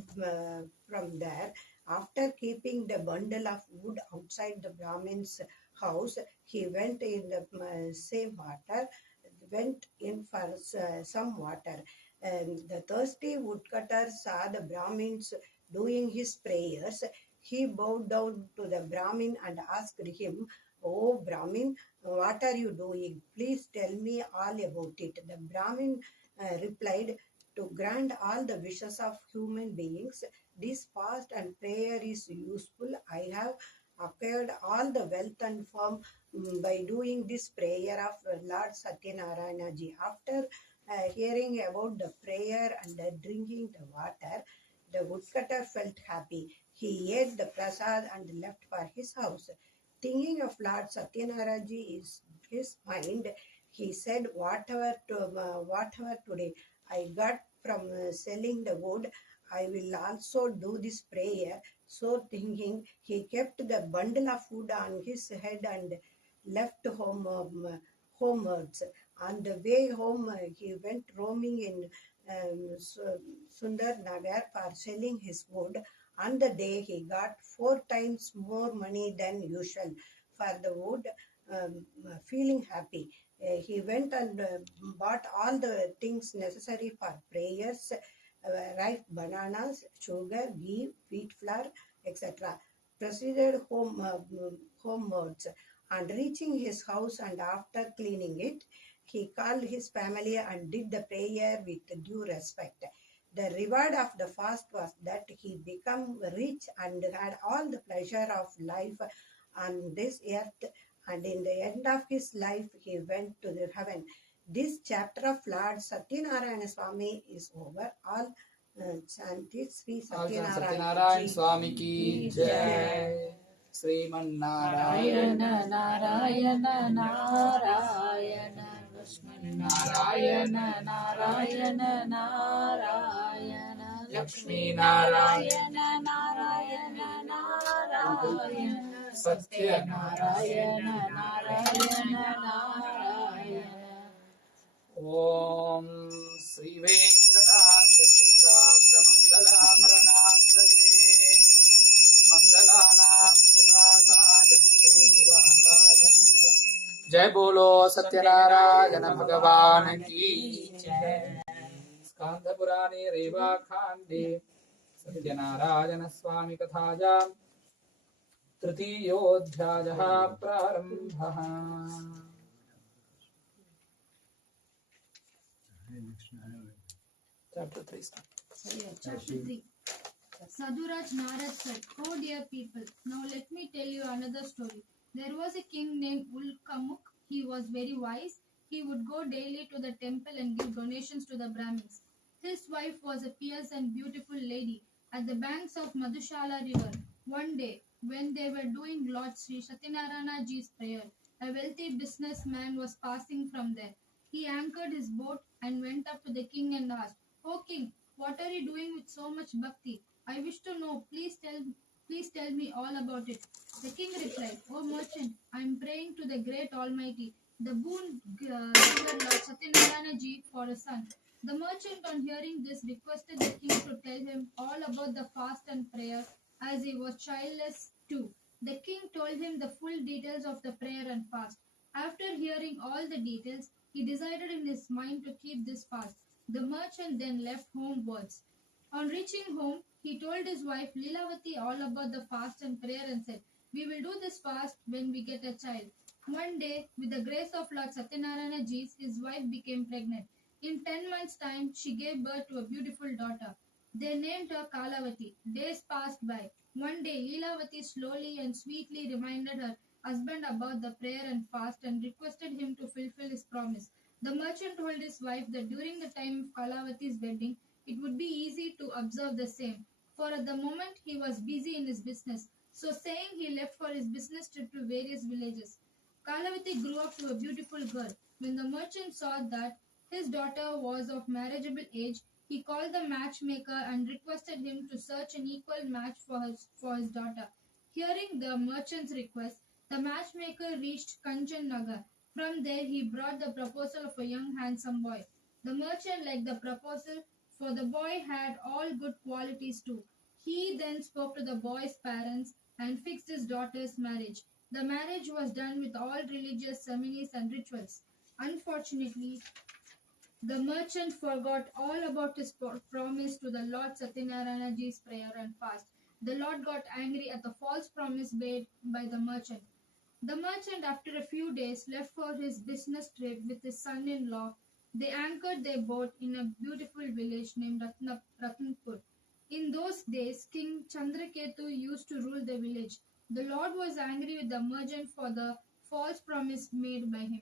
from there. After keeping the bundle of wood outside the Brahmin's house, he went in the went in for some water. And the thirsty woodcutter saw the Brahmins doing his prayers. He bowed down to the Brahmin and asked him, "Oh Brahmin, what are you doing? Please tell me all about it." The Brahmin replied, "To grant all the wishes of human beings, this fast and prayer is useful. I have acquired all the wealth and fame by doing this prayer of Lord Sathyanarayana ji." After hearing about the prayer and drinking the water, the woodcutter felt happy. He ate the prasad and left for his house. Thinking of Lord Sathyanarayana ji in his mind, he said, whatever today I got from selling the wood, I will also do this prayer." So thinking, he kept the bundle of wood on his head and left homewards. On the way home, he went roaming in Sundar Nagar for selling his wood. On the day, he got 4 times more money than usual for the wood. Feeling happy, he went and bought all the things necessary for prayers, ripe bananas, sugar, ghee, wheat flour, etc. Proceeded homewards. On reaching his house and after cleaning it, He called his family and did the prayer with due respect. The reward of the fast was that he became rich and had all the pleasure of life on this earth, and in the end of his life he went to the heaven. This chapter of Lord Sathyanarayana Swami is over. All chant it, Sri All chant Sathyanarayana Sathyanarayana Ji. Swami ki Jai. Sriman Narayana Narayana Narayana Narayana Narayana Narayana Lakshmi Narayana Narayana Narayana Satyanarayana Narayana Narayana Om Sri Venkateswara Mangalanam Nivasaya Shri Nivasaya Jai Bolo Satyanarayana Bhagavan ki Jai. Skanda Purani Reva Khandi Satyanarayana Swami Kathayam Tritiyodhyayah Prarambhah. Chapter 3. Chapter 3. Sadhuraj Narad said, "Oh dear people, now let me tell you another story. There was a king named Ulkamuk. He was very wise. He would go daily to the temple and give donations to the Brahmins. His wife was a fierce and beautiful lady. At the banks of Madhushala river, one day, when they were doing Lord Sri Sathyanarayana Ji's prayer, a wealthy businessman was passing from there. He anchored his boat and went up to the king and asked, 'O king, what are you doing with so much bhakti? I wish to know. Please tell me all about it.' The king replied, 'O merchant, I am praying to the great Almighty, the boon giver Lord Sathyanarayana Ji, for a son.' The merchant, on hearing this, requested the king to tell him all about the fast and prayer, as he was childless too. The king told him the full details of the prayer and fast. After hearing all the details, he decided in his mind to keep this fast. The merchant then left homewards. On reaching home, he told his wife Lilavati all about the fast and prayer and said, 'We will do this fast when we get a child.' One day, with the grace of Lord Satyanarayana Ji, his wife became pregnant. In 10 months' time, she gave birth to a beautiful daughter. They named her Kalavati. Days passed by. One day, Lilavati slowly and sweetly reminded her husband about the prayer and fast and requested him to fulfill his promise. The merchant told his wife that during the time of Kalavati's wedding, it would be easy to observe the same, for at the moment he was busy in his business. So saying, he left for his business trip to various villages. Kalavati grew up to a beautiful girl. When the merchant saw that his daughter was of marriageable age, he called the matchmaker and requested him to search an equal match for his daughter. Hearing the merchant's request, the matchmaker reached Kanchan Nagar. From there, he brought the proposal of a young handsome boy. The merchant liked the proposal, for the boy had all good qualities too. He then spoke to the boy's parents and fixed his daughter's marriage. The marriage was done with all religious ceremonies and rituals. Unfortunately, the merchant forgot all about his promise to the Lord Satyanarayana Ji's prayer and fast. The Lord got angry at the false promise made by the merchant. The merchant, after a few days, left for his business trip with his son-in-law. They anchored their boat in a beautiful village named Ratnapur. In those days, King Chandraketu used to rule the village. The Lord was angry with the merchant for the false promise made by him,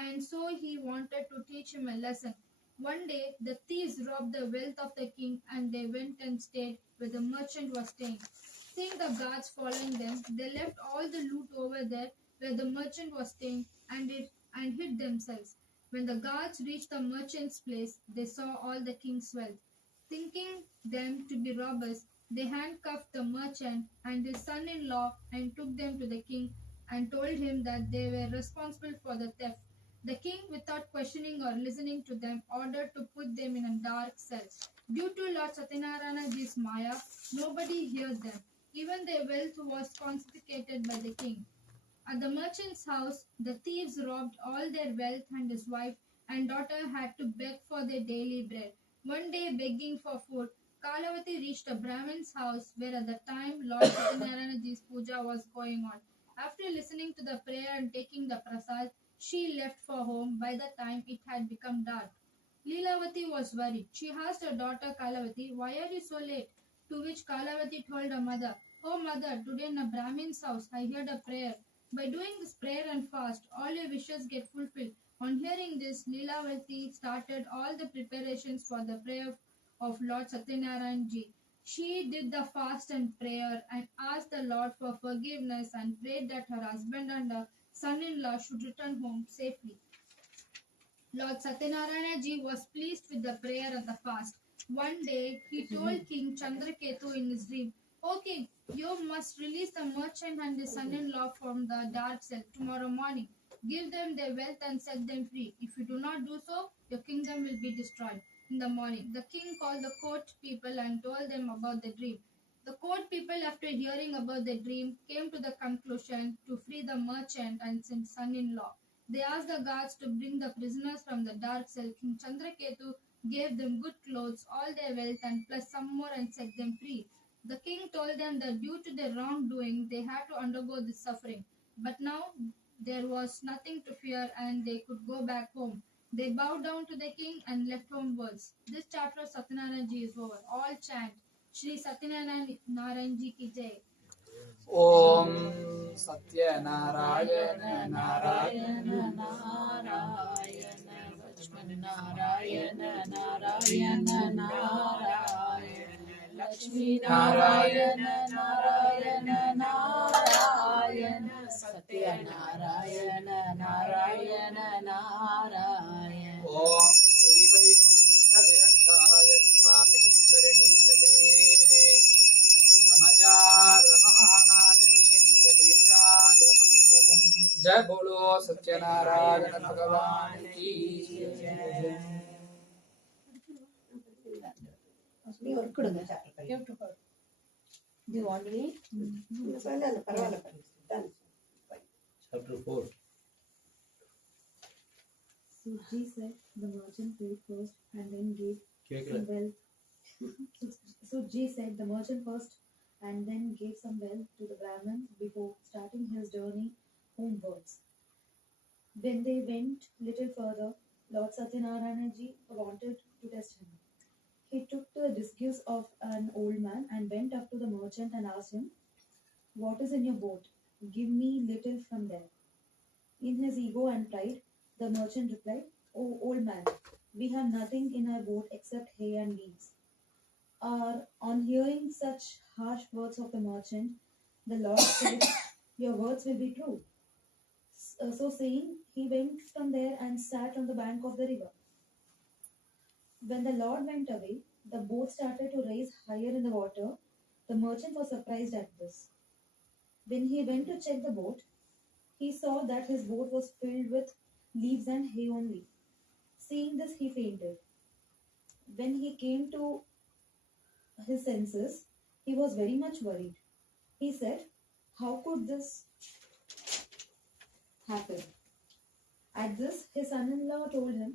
and so he wanted to teach him a lesson. One day, the thieves robbed the wealth of the king, and they went and stayed where the merchant was staying. Seeing the guards following them, they left all the loot over there where the merchant was staying and hid themselves. When the guards reached the merchant's place, they saw all the king's wealth. Thinking them to be robbers, they handcuffed the merchant and his son-in-law and took them to the king and told him that they were responsible for the theft. The king, without questioning or listening to them, ordered to put them in a dark cell. Due to Lord Satyanarayana Ji's Maya, nobody heard them. Even their wealth was confiscated by the king. At the merchant's house, the thieves robbed all their wealth, and his wife and daughter had to beg for their daily bread. One day, begging for food, Kalavati reached a Brahmin's house where at the time Lord Satyanarayana Ji's puja was going on. After listening to the prayer and taking the prasad, she left for home by the time it had become dark. Leelavati was worried. She asked her daughter Kalavati, "Why are you so late?" To which Kalavati told her mother, "Oh mother, today in a Brahmin's house I heard a prayer. By doing this prayer and fast, all your wishes get fulfilled." On hearing this, Leelavati started all the preparations for the prayer of Lord Sathyanarayana ji. She did the fast and prayer and asked the Lord for forgiveness and prayed that her husband and her son-in-law should return home safely. Lord Satyanarayana ji was pleased with the prayer and the fast. One day, he told King Chandraketu in his dream, "O king, you must release the merchant and his son-in-law from the dark cell tomorrow morning. Give them their wealth and set them free. If you do not do so, your kingdom will be destroyed." In the morning, the king called the court people and told them about the dream. The court people, after hearing about the dream, came to the conclusion to free the merchant and his son-in-law. They asked the guards to bring the prisoners from the dark cell. King Chandraketu gave them good clothes, all their wealth, and plus some more and set them free. The king told them that due to their wrongdoing, they had to undergo this suffering. But now there was nothing to fear and they could go back home. They bowed down to the king and left homewards. This chapter of Satyanarayana ji is over. All chant Shri Satyanarayana ji ki jai. ॐ सत्यनारायण नारायण नारायण लक्ष्मीनारायण नारायण नारायण लक्ष्मीनारायण नारायण नारायण सत्यनारायण नारायण नारायण ॐ श्री वैकुंठ विरक्ताय स्वामी पुष्करिणीतते रमजा रममानाय वेंकटेशाय मंगलम्। जय बोलो सत्यनारायण भगवान की जय। நீ ஒரு கொடுங்க சாப்பிட்டு give to her. இது ஒன்லி பரவாயில்ல பரவாயில்ல Chapter 4. So G said the merchant paid first and then gave Kekla. some wealth. So G said the merchant first and then gave some wealth to the Brahmin before starting his journey homewards. When they went little further, Lord Satyanarayana ji wanted to test him. He took the disguise of an old man and went up to the merchant and asked him, "What is in your boat? Give me little from there." In his ego and pride, the merchant replied, "Oh, old man, we have nothing in our boat except hay and leaves." On hearing such harsh words of the merchant, the Lord said, "Your words will be true." So saying, he went from there and sat on the bank of the river. When the Lord went away, the boat started to rise higher in the water. The merchant was surprised at this. When he went to check the boat, he saw that his boat was filled with leaves and hay only. Seeing this, he fainted. When he came to his senses, he was very much worried. He said, "How could this happen?" At this, his son-in-law told him,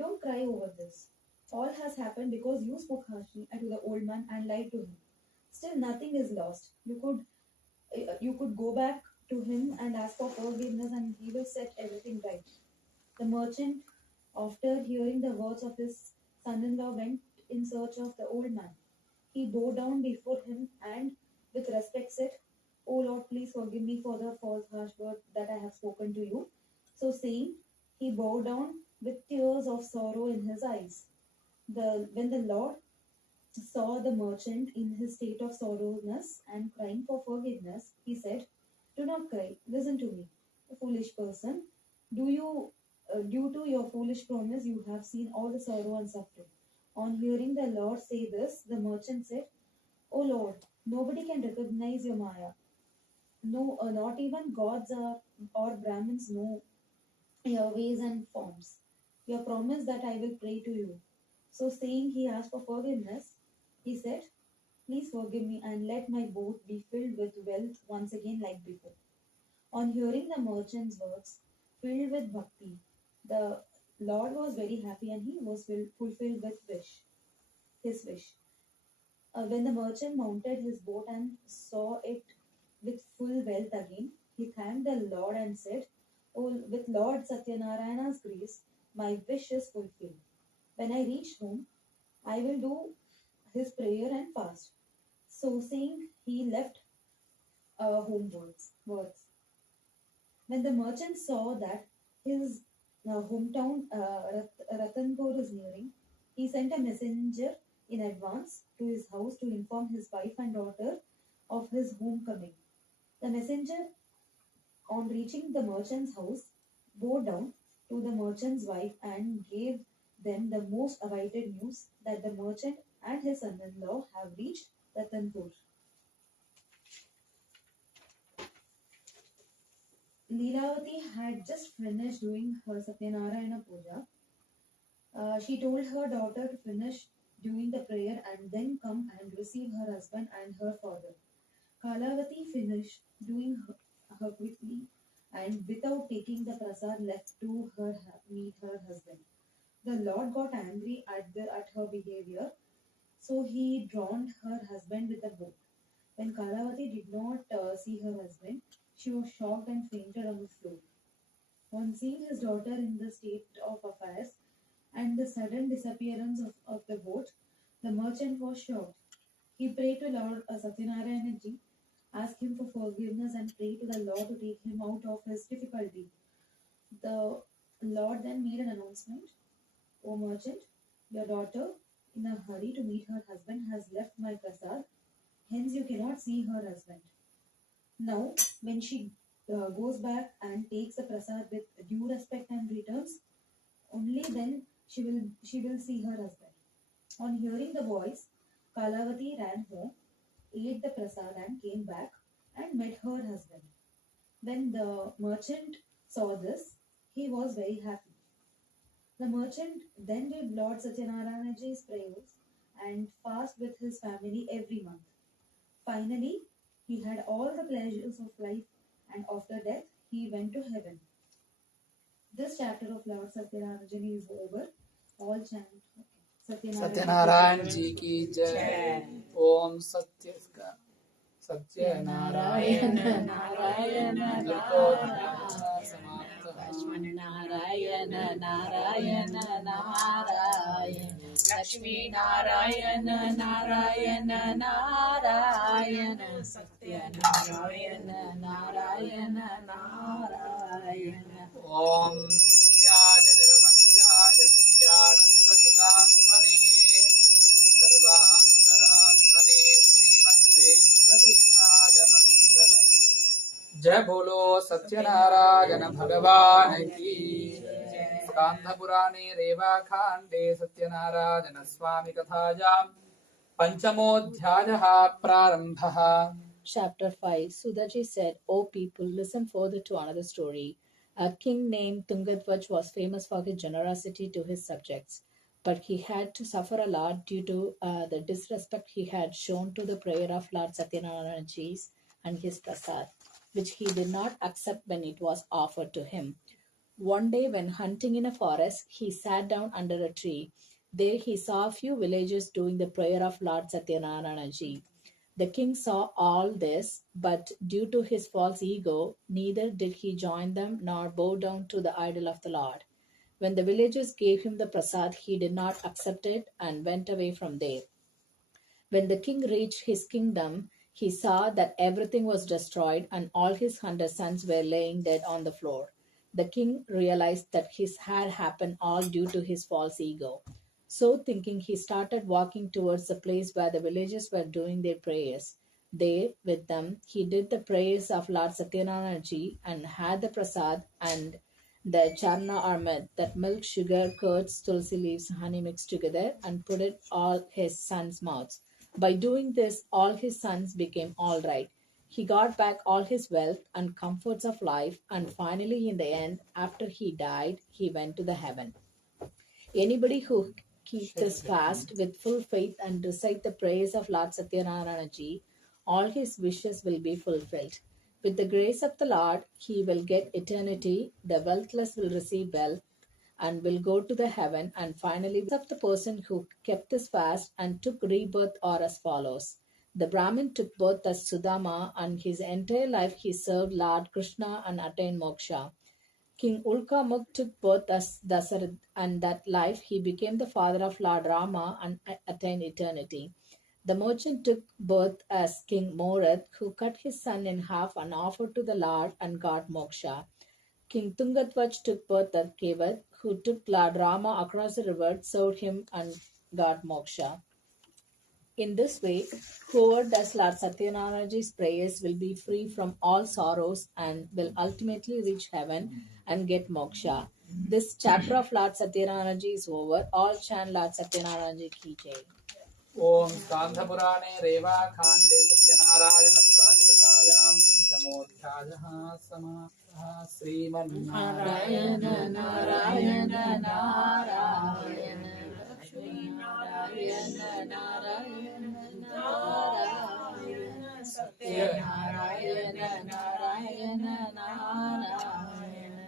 "Don't cry over this. All has happened because you spoke harshly to the old man and lied to him. Still, nothing is lost. You could go back to him and ask for forgiveness and he will set everything right." The merchant, after hearing the words of his son-in-law, went in search of the old man. He bowed down before him and with respect said, "Oh Lord, please forgive me for the false harsh word that I have spoken to you." So saying, he bowed down with tears of sorrow in his eyes. When the Lord saw the merchant in his state of sorrowness and crying for forgiveness, he said, "Do not cry. Listen to me, a foolish person. Due to your foolish promise, you have seen all the sorrow and suffering." On hearing the Lord say this, the merchant said, "O Lord, nobody can recognize your Maya. No, not even gods or Brahmins know your ways and forms. Your promise that I will pray to you." So saying, he asked for forgiveness. He said, "Please forgive me and let my boat be filled with wealth once again like before." On hearing the merchant's words, filled with bhakti, the Lord was very happy and he was fulfilled with his wish. When the merchant mounted his boat and saw it with full wealth again, he thanked the Lord and said, With Lord Satyanarayana's grace, my wish is fulfilled. When I reach home, I will do his prayer and fast. So saying, he left homewards. When the merchant saw that his hometown Ratanpur is nearing, he sent a messenger in advance to his house to inform his wife and daughter of his homecoming. The messenger, on reaching the merchant's house, bowed down to the merchant's wife and gave them the most awaited news that the merchant and his son-in-law have reached Ratanpur. Leelavati had just finished doing her Satyanarayana Puja. She told her daughter to finish doing the prayer and then come and receive her husband and her father. Kalavati finished doing her quickly and without taking the prasad left to her meet her husband. The Lord got angry at her behavior, so he drowned her husband with a boat. When Kalavati did not see her husband, she was shocked and fainted on the floor. On seeing his daughter in the state of affairs and the sudden disappearance of the boat, the merchant was shocked. He prayed to Lord Satyanarayana ji, asked him for forgiveness, and prayed to the Lord to take him out of his difficulty. The Lord then made an announcement: O merchant, your daughter, in a hurry to meet her husband, has left my prasad, hence you cannot see her husband. Now, when she goes back and takes the prasad with due respect and returns, only then she will see her husband. On hearing the voice, Kalavati ran home, ate the prasad and came back and met her husband. When the merchant saw this, he was very happy. The merchant then did Lord Satyanarayana's prayers and fast with his family every month. Finally, he had all the pleasures of life, and after death, he went to heaven. This chapter of Lord Satyanarayana is over. All chant Satyanarayan जी की जय। ओम सत्यनारायण नारायण लक्ष्मण नारायण नारायण नारायण लक्ष्मी नारायण नारायण नारायण सत्यनारायण नारायण नारायण। ओम नित्याय निरवध्याय सत्यानंदचिदात्मने सर्वांतरात्मने श्रीमद्वेंकटेशाय मंगलम्। जय बोलो सत्यनारायण भगवान की। स्कांद पुराणे रेवाखांडे सत्यनारायण स्वामी कथायां पंचमोऽध्यायः प्रारम्भः। Chapter 5. Sudaji said, O people, listen further to another story. A king named Tungadhwaj was famous for his generosity to his subjects, but he had to suffer a lot due to the disrespect he had shown to the prayer of Lord Satyanarayana ji and his prasad, which he did not accept when it was offered to him. One day, when hunting in a forest, he sat down under a tree. There he saw a few villagers doing the prayer of Lord Satyanarayana ji. The king saw all this, but due to his false ego, neither did he join them nor bow down to the idol of the Lord. When the villagers gave him the prasad, he did not accept it and went away from there. When the king reached his kingdom, he saw that everything was destroyed and all his 100 sons were laying dead on the floor. The king realized that his had happened all due to his false ego. So thinking, he started walking towards the place where the villagers were doing their prayers. There, with them, he did the prayers of Lord Satyanarayana ji and had the prasad and the charna or mud, that milk, sugar, curds, tulsi leaves, honey mixed together, and put it all his sons' mouths. By doing this, all his sons became all right. He got back all his wealth and comforts of life, and finally, in the end, after he died, he went to the heaven. Anybody who keeps this fast with full faith and recite the prayers of Lord Satyanarayana ji, all his wishes will be fulfilled. With the grace of the Lord, he will get eternity, the wealthless will receive wealth, and will go to the heaven, and finally of the person who kept this fast and took rebirth are as follows. The Brahmin took birth as Sudama, and his entire life he served Lord Krishna and attained moksha. King Ulkamuk took birth as Dasarath, and that life he became the father of Lord Rama and attained eternity. The merchant took birth as King Morath, who cut his son in half and offered to the Lord and got moksha. King Tungatwaj took birth as Kevat, who took Lord Rama across the river, served him, and got moksha. In this way, whoever does Lord Sathyanarayana's prayers will be free from all sorrows and will ultimately reach heaven and get moksha. This chapter of Lord Sathyanarayana is over. All chant Lord Sathyanarayana ki jai. ओम स्कांधपुराणे रेवाखांडे सत्यनारायण स्वामी कथायां पंचमोऽध्यायः समाप्तः श्रीमन्नारायण नारायण नारायण लक्ष्मीनारायण नारायण नारायण सत्यनारायण नारायण नारायण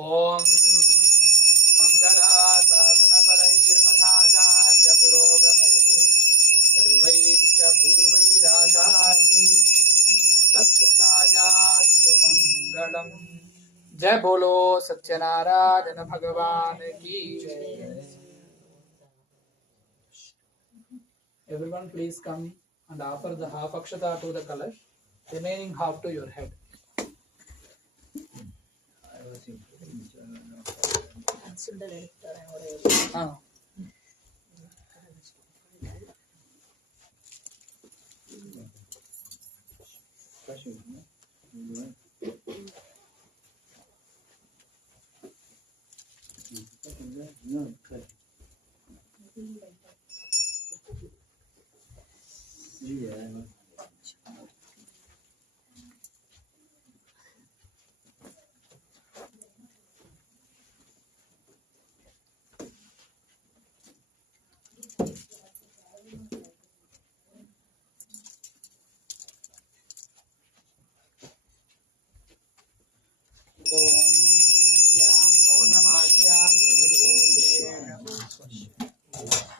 ओम मङ्गलाशासनपरैर्मथाचार्य पुरोगमैः सर्वैश्च पूर्वैराचार्यैः तत्कृतायास्तु मङ्गलम्। जय बोलो सत्यनारायण भगवान की जय। Everyone please come and offer the half akshata to the kalash, remaining half to your head.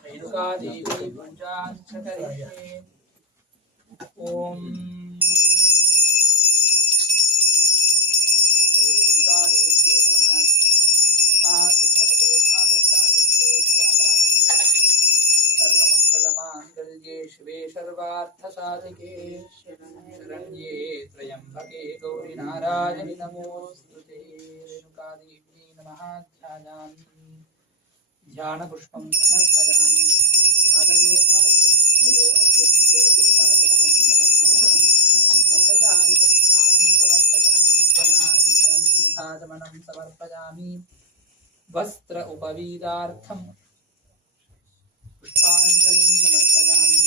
Renuka Devi पूजां च करिष्ये। ओम रेणुका देवी नमः। मां चित्रपटे आगच्छादित्येत्यावाच्य सर्वमङ्गलमाङ्गल्ये शिवे सर्वार्थसाधिके शरण्ये त्र्यम्बके गौरि नारायणि नमोऽस्तुते। रेणुका देवी नमः। ध्यायामि ध्यानपुष्पं समर्पयामि। पादयो पाद्यो अद्यमुखे पुष्पाचमनं समर्पयामि। औपचारिकस्नानं समर्पयामि। स्नानानन्तरं शुद्धाचमनं समर्पयामि। वस्त्र उपवीतार्थं पुष्पाञ्जलिं समर्पयामि।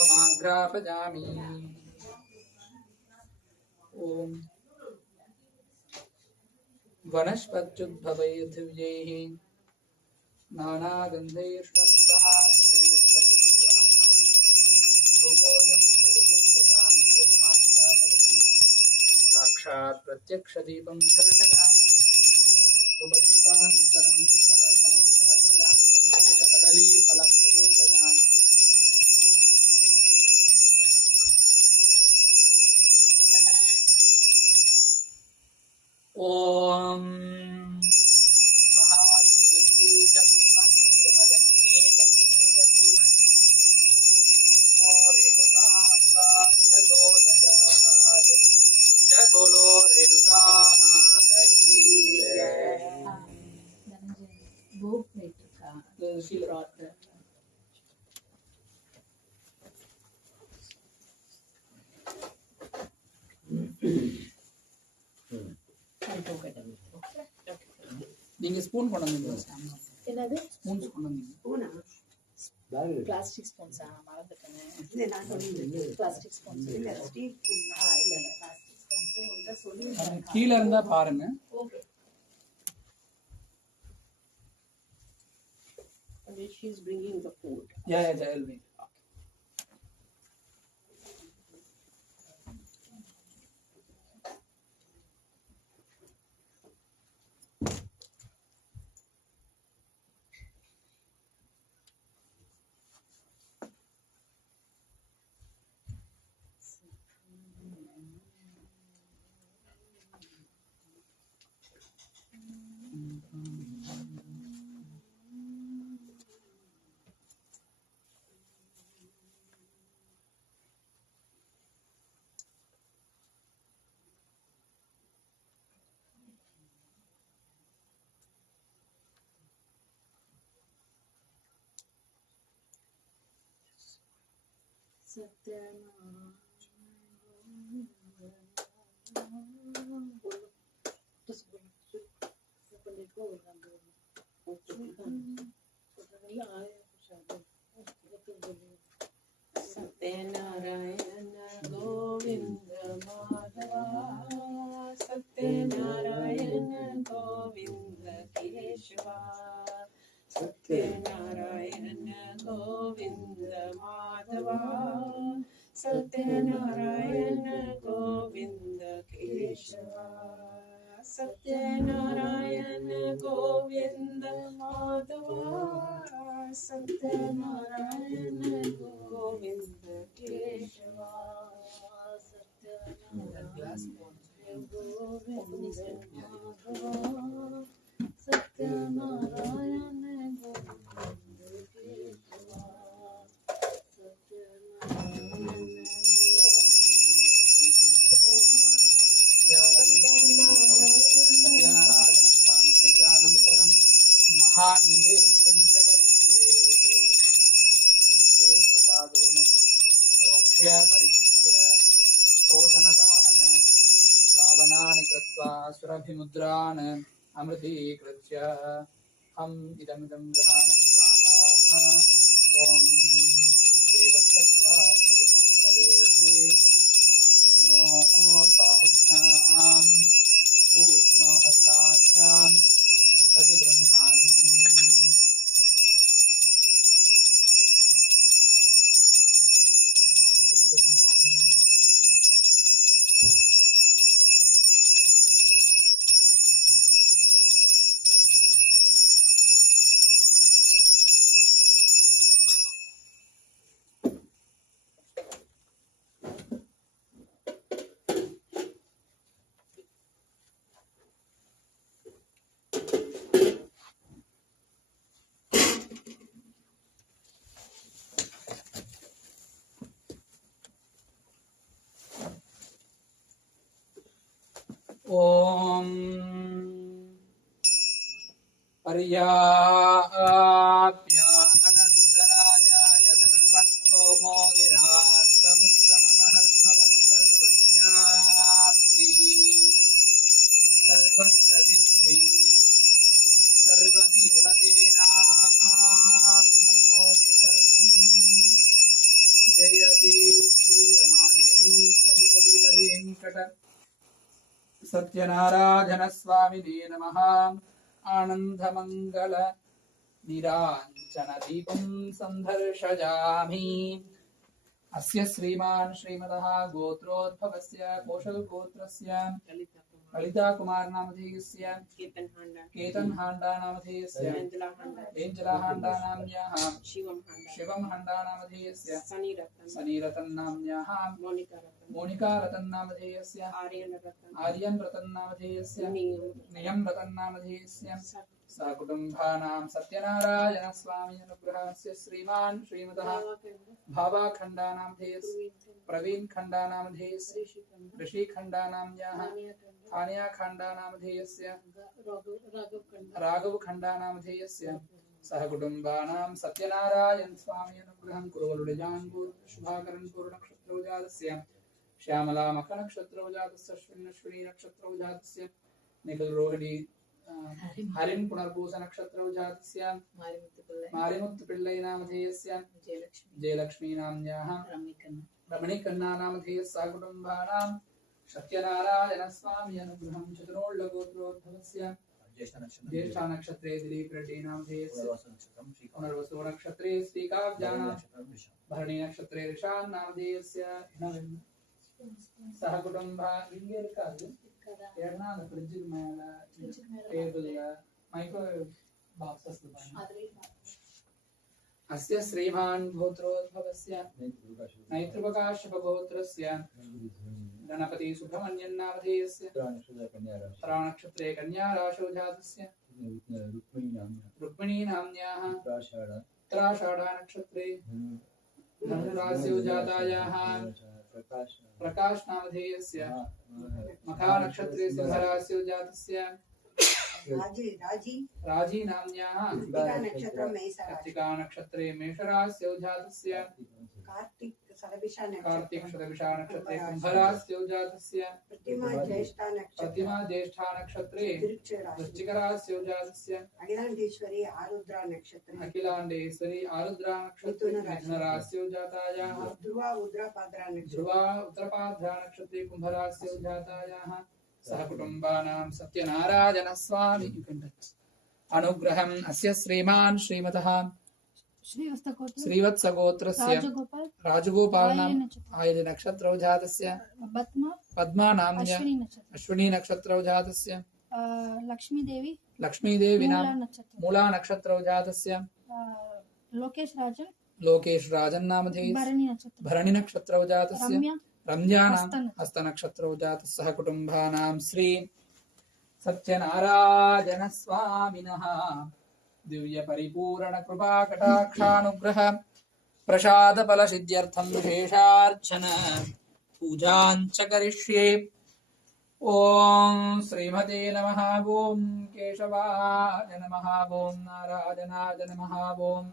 उपमाघ्रापयामि। ओम वनस्पत्युद्भवैर्दिव्यैः नानागन्धैर्ष्वन्तः धूपोऽयं प्रतिगृह्यतां धूपमाज्ञापयामि। साक्षात् प्रत्यक्षदीपं दर्शयामि। धूपदीपानन्तरं शुद्धात्मनं समर्पयामि। पञ्चभूतकदलीफलं निवेदयामि। ओम महादेव्यै च विद्महे जमदग्ने पत्नी च धीमहि तन्नो रेणुकाम्बा प्रचोदयात्। जय बोलो रेणुका माता की जय। She brought the நீங்க ஸ்பூன் கொண்டு வந்தீங்க. என்னது ஸ்பூன்ஸ் கொண்டு வந்தீங்க. பூனா பிளாஸ்டிக் ஸ்பூன்ஸா மறந்துட்டேனே. இல்லை நான் சொல்லியிருந்தேன் பிளாஸ்டிக் ஸ்பூன்ஸ் இல்லை ஸ்டீல் பூனா இல்ல பிளாஸ்டிக் ஸ்பூன்ஸ் உங்கள்கிட்ட சொல்லி கீழ இருந்தா பாருங்க. Okay she's bringing the food. Yeah, I'll be. Sathyanarayana Govinda Madhava Sathyanarayana Govinda Keshava Sathyanarayana Govinda Madhava Sathyanarayana Govinda Keshava Sathyanarayana Govinda Madhava Sathyanarayana Govinda Keshava Sathyanarayana Govinda Madhava Sathyanarayana Govinda Keshava Satyanarayana Swami पूजानन्तरं महानिवेद्यं च करिष्ये प्रसादेन प्रोक्ष्य परिशिष्य शोषणदाहन श्लावनानि कृत्वा सुरभिमुद्रान् अमृतीकृत्य हम इदमिदं गृहाण स्वाहा ॐ देवस्तत्वा सवितुष्टभवेत् विनोर्बाहुभ्याम् ऊष्णो हस्ताभ्याम् प्रतिगृह्णामि ॐ पर्याप्यानन्तरायाय सर्वस्थोमोदिरार्थमुत्तममहर्भवति सर्वस्याप्तिः सर्वस्यसिद्धिः सर्वमेव तेनाप्नोति सर्वम् जयति श्रीरमादेवी सहितवीरवेङ्कट सत्यनारायण स्वामिने नमः। आनन्दमङ्गल निराञ्जन दीपं सन्दर्शयामि। अस्य श्रीमान् श्रीमतः गोत्रोद्भवस्य कौशलगोत्रस्य ललिताकुमार नामधेयस्य केतन हांडा नामधेयस्य एंजला हांडा नाम्न्याः शिवम हांडा नामधेयस्य सनीरतन नाम्न्याः मोनिका रतन नामधेयस्य आर्यन रतन नामधेयस्य नियम रतन नामधेयस्य सकुटुम्बानां सत्यनारायण स्वामी अनुग्रहस्य श्रीमान् श्रीमतः भावा खंडा नामधेयस्य प्रवीण खंडा नामधेयस्य ऋषि खंडा नाम्न्याः थानिया खंडा नामधेयस्य राघव खंडा नामधेयस्य सहकुटुम्बानां सत्यनारायण स्वामी अनुग्रहं कुर्वलुडजाङ्गूर शुभाकरन् पूर्णनक्षत्रौ जातस्य श्यामला मखनक्षत्रौ जातस्य अश्विनी नक्षत्रौ जातस्य निखिलरोहिणी हरिं पुनर्पूस नक्षत्रौ जातस्य मारिमुत्तु पिल्लै नामधेयस्य जयलक्ष्मी नाम्न्याः रमणीकन्ना नामधेयस्य सहकुटुम्बानां सत्यनारायण स्वामी अनुग्रहं चतुर्लोकोत्रोद्भवस्य ज्येष्ठा नक्षत्रे दिलीप रेड्डी नामधेयस्य पुनर्वसु नक्षत्रे श्रीकाव्यानां भरणी नक्षत्रे ऋषान् नामधेयस्य सहकुटुम्बा इंगेल्कादु ಎರಡನಾದ ಫ್ರಿಡ್ಜ್ ಮೇಲೆ ಟೇಬಲ್ ಮೈಕ್ರೋವೇವ್ ಬಾಕ್ಸಸ್ अस्य श्रीमान् गोत्रोद्भवस्य नैत्रपकाश्यपगोत्रस्य गणपति सुब्रह्मण्यन् नामधेयस्य उत्तरानक्षत्रे कन्या राशौ जातस्य रुक्मिणी नाम्न्याः उत्तराषाढा नक्षत्रे धनुराशौ जातायाः प्रकाश नामधेयस्य मखा नक्षत्रे सिंहराशौ जातस्य राजी नाम्न्याः कार्तिका नक्षत्रे मेषराशौ जातस्य कार्तिक शतभिषा नक्षत्रे कुम्भरास्यो जातस्य प्रतिमा ज्येष्ठा नक्षत्रे वृश्चिकरास्यो जातस्य अखिलांडेश्वरी आरुद्रा नक्षत्रे मिथुनरास्यो जातायाः ध्रुवा उत्तरपाद्रा नक्षत्रे कुम्भरास्यो जातायाः सह कुटुम्बानां सत्यनारायण स्वामी अनुग्रहम् अस्य श्रीमान् श्रीमतः श्रीवत्सगोत्रस्य राजगोपालनाम् आयुध नक्षत्रौ जातस्य पद्मा नाम्न्य अश्विनी नक्षत्रौ जातस्य लक्ष्मीदेवी मूला नक्षत्रौ जातस्य लोकेश राजन् नामधेयस्य भरणी नक्षत्रौ जातस्य रम्या नाम हस्त नक्षत्रौ जातस्य सह कुटुम्बानां श्री सत्यनारायण स्वामिनः दिव्य परिपूर्ण कृपा कटाक्षानुग्रह प्रसाद फल सिद्ध्यर्थं विशेषार्चन पूजाञ्च करिष्ये। ओम श्रीमते नमः। ओम केशवाय नमः। ओम नारायणाय नमः। ओम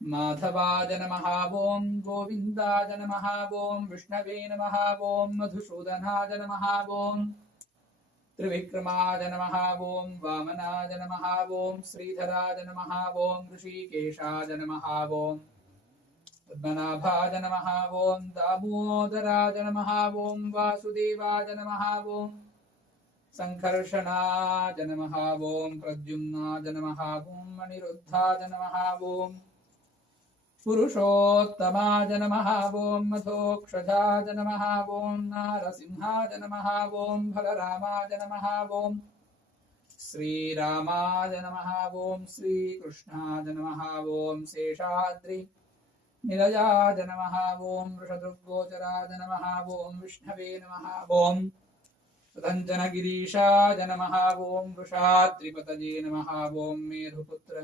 माधवाय नमः। ओम गोविन्दाय नमः। ओम विष्णवे नमः। ओम मधुसूदनाय नमः। ओम त्रिविक्रमाय नमः। ओम वामनाय नमः। ओम श्रीधराय नमः। ओम ऋषिकेशाय नमः। ओम पद्मनाभाय नमः। ओम दामोदराय नमः। ओम वासुदेवाय नमः। ओम संकर्षणाय नमः। ओम प्रद्युम्नाय नमः। ओम अनिरुद्धाय नमः। ओम पुरुषोत्तमाय नमः। ओम मधोक्षजाय नमः। ओम नारसिंहाय नमः। ओम बलरामाय नमः। ओम श्रीरामाय नमः। ओम श्रीकृष्णाय नमः। ओम शेषाद्रि निलयाय नमः। ओम वृषदृग्गोचराय नमः। ओम विष्णवे नमः। ओम सुदञ्जनगिरीशाय नमः। ओम वृषाद्रिपतये नमः। ओम मेरुपुत्र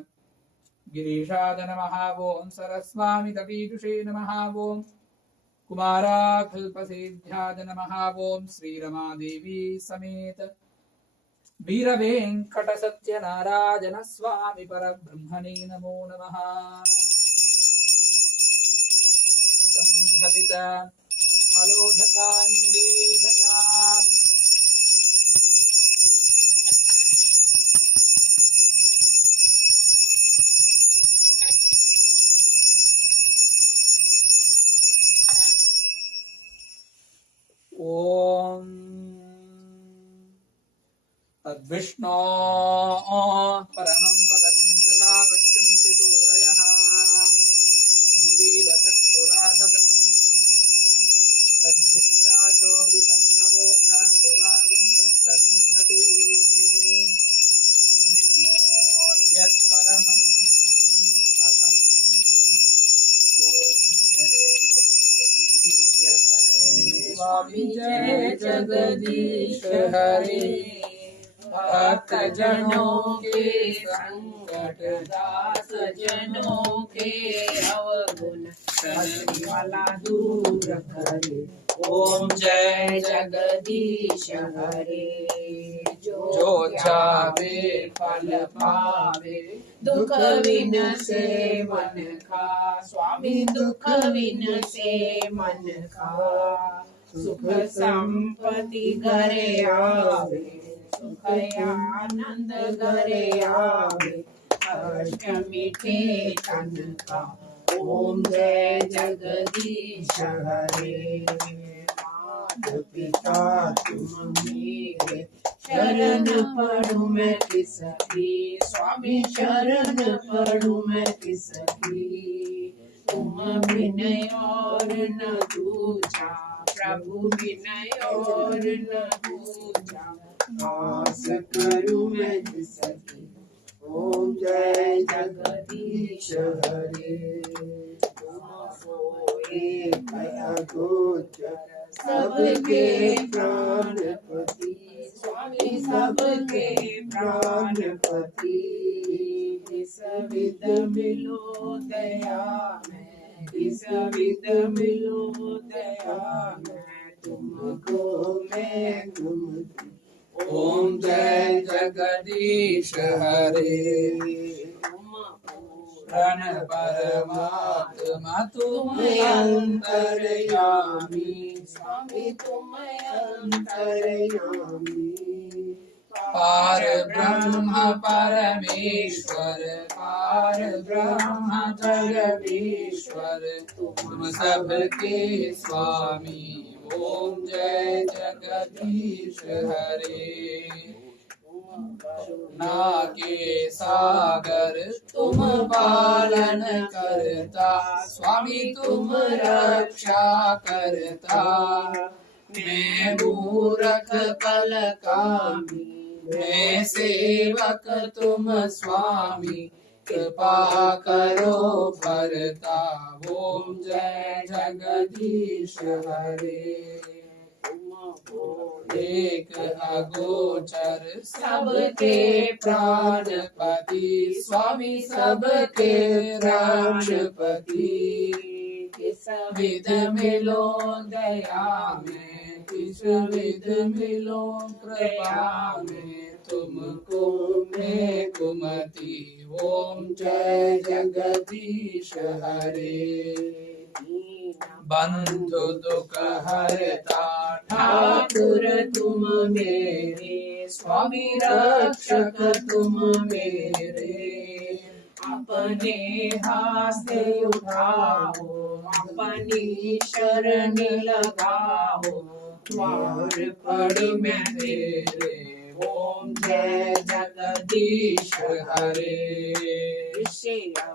गिरीशाय नमः। ओम सरस्वामी तपीजुषे नमः। ओम कुमाराकल्पसेभ्याय नमः। ओम श्रीरमादेवी समेत वीरवेङ्कटसत्यनारायण स्वामी परब्रह्मणे नमो नमः। संभवित फलोदकान्वेदजाम् ओम तद्विष्णो परमं पदं तदा पश्यन्ति सूरयः दिवीव चक्षुराधतम् तद्विप्राचो विपन्यबोधा ध्रुवागुं तत्समिन्धते विष्णोर्यत्परमं पदम्। स्वामी जय जगदीश हरे भक्तजनों के संकट दास जनों के अवगुण वाला दूर करे। ओम जय जगदीश हरे जो चावे फल पावे दुख विन से मन का। स्वामी दुख विन से मन का सुख संपत्ति घरे आवे सुख आनंद घरे आवे हर्ष मीठे तन का। ओम जय जगदीश हरे माता पिता तुम मेरे शरण पढ़ूं मैं किसकी। स्वामी शरण पढ़ूं मैं किसकी। तुम विनय और न दूजा प्रभु विनय और न दूजा आस करूं मैं जिसकी। ओम जय जगदीश हरे तुम सोए भया गोचर सबके प्राणपति। स्वामी सबके प्राणपति इस विध मिलो दया में इस विध मिलो दया में तुमको मैं घूमती। ओम जय जगदीश हरे तुम प्रण परमात्मा तुम अंतर्यामी स्वामी तुम अंतर्यामी पार ब्रह्म परमेश्वर पार ब्रह्म जगदीश्वर तुम सबके स्वामी ओम जय जगदीश हरे ना के सागर तुम पालन करता स्वामी तुम रक्षा करता मैं मूर्ख कल कामी मैं सेवक तुम स्वामी कृपा करो भरता ओम जय जगदीश हरे एक अगोचर सबके प्राणपति स्वामी सबके राष्ट्रपति किस विध मिलो दया में किस विध मिलो कृपा में तुमको मैं कुमति ओम जय जगदीश हरे बंधु दुख हरता ठाकुर तुम मेरे स्वामी रक्षक तुम मेरे अपने हाथ से उठाओ अपनी शरण लगाओ द्वार पर मैं तेरे ओम जय जगदीश हरे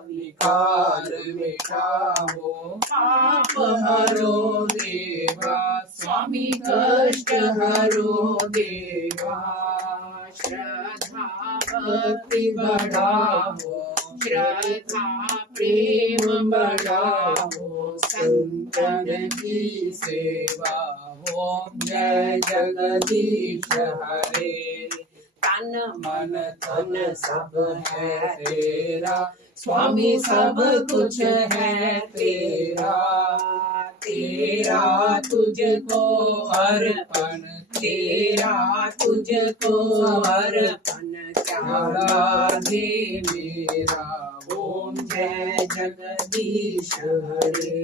विकार मिटाओ पाप हरो देवा स्वामी कष्ट हरो देवा श्रद्धा भक्ति बढ़ाओ श्रद्धा प्रेम बढ़ाओ संतन की सेवा ओम जय जगदीश हरे तन मन धन सब है तेरा स्वामी सब कुछ है तेरा तेरा तुझको अर्पण तेरा तुझको अर्पण चारा दे मेरा ओम जय जगदीश हरे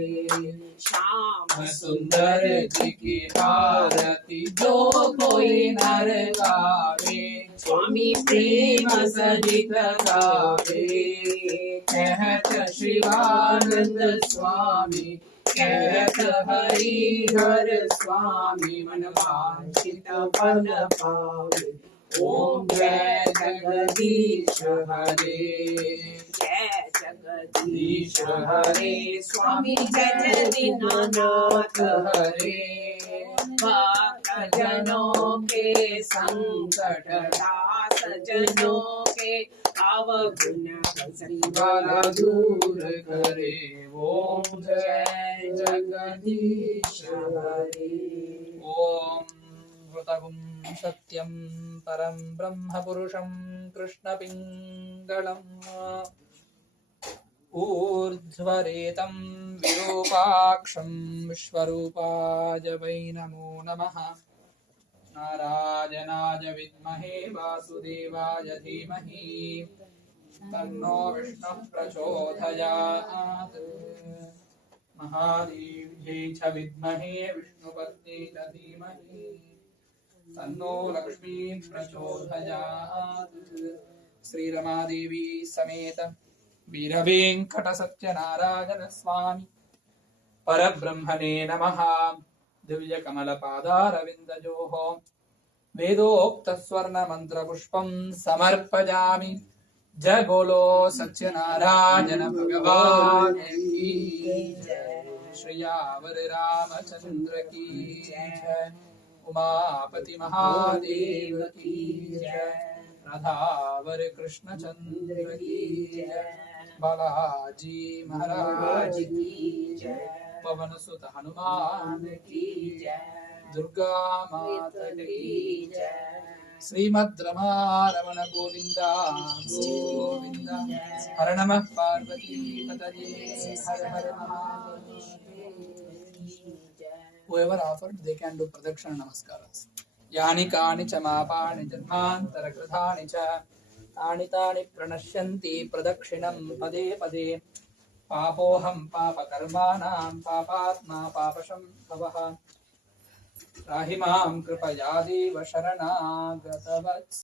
श्याम सुंदर जी की आरती जो कोई नर गावे स्वामी प्रेम सहित गावे कहत शिवानंद स्वामी कहत हरिहर स्वामी मन वांछित फल पावे ओम जय जगदीश हरे जय जगदीश हरे स्वामी जय दीनानाथ हरे भक्त जनों के संकट दास जनों के अवगुण वाला दूर करे ओम जय जगदीश हरे ओम वृतगुं सत्यं परं ब्रह्म पुरुषं कृष्ण पिंगलम् ऊर्ध्वरेतं विरूपाक्षं विश्वरूपाय वै नमो नमः नारायणाय विद्महे वासुदेवाय धीमहि तन्नो विष्णुः प्रचोदयात् महादेव्यै च विद्महे विष्णुपत्न्यै च धीमहि तन्नो लक्ष्मी प्रचोदयात् श्री रमादेवी समेत वीर वेंकट सत्यनारायण स्वामी परब्रह्मणे नमः दिव्य कमल पादारविंदयोः वेदोक्त स्वर्ण मंत्र पुष्पं समर्पयामि जय बोलो सत्यनारायण भगवान की जय श्रीयावर रामचंद्र की जय उमापति महादेव की जय राधावर कृष्णचंद्र की जय बालाजी महाराज की जय पवन सुत हनुमान की जय दुर्गा माता की जय श्रीमद् रमारमण गोविंदा गोविंदा हर नमः पार्वती पतये हर हर Mahadev. Whoever offered, they can do pradakshana namaskaras. Yani kani cha mapani janmantar kradhani cha तानि तानि प्रणश्यन्ति प्रदक्षिणं पदे पदे पापोऽहं पापकर्माणां पापात्मा पापसम्भवः त्राहि मां कृपया देव शरणागतवत्स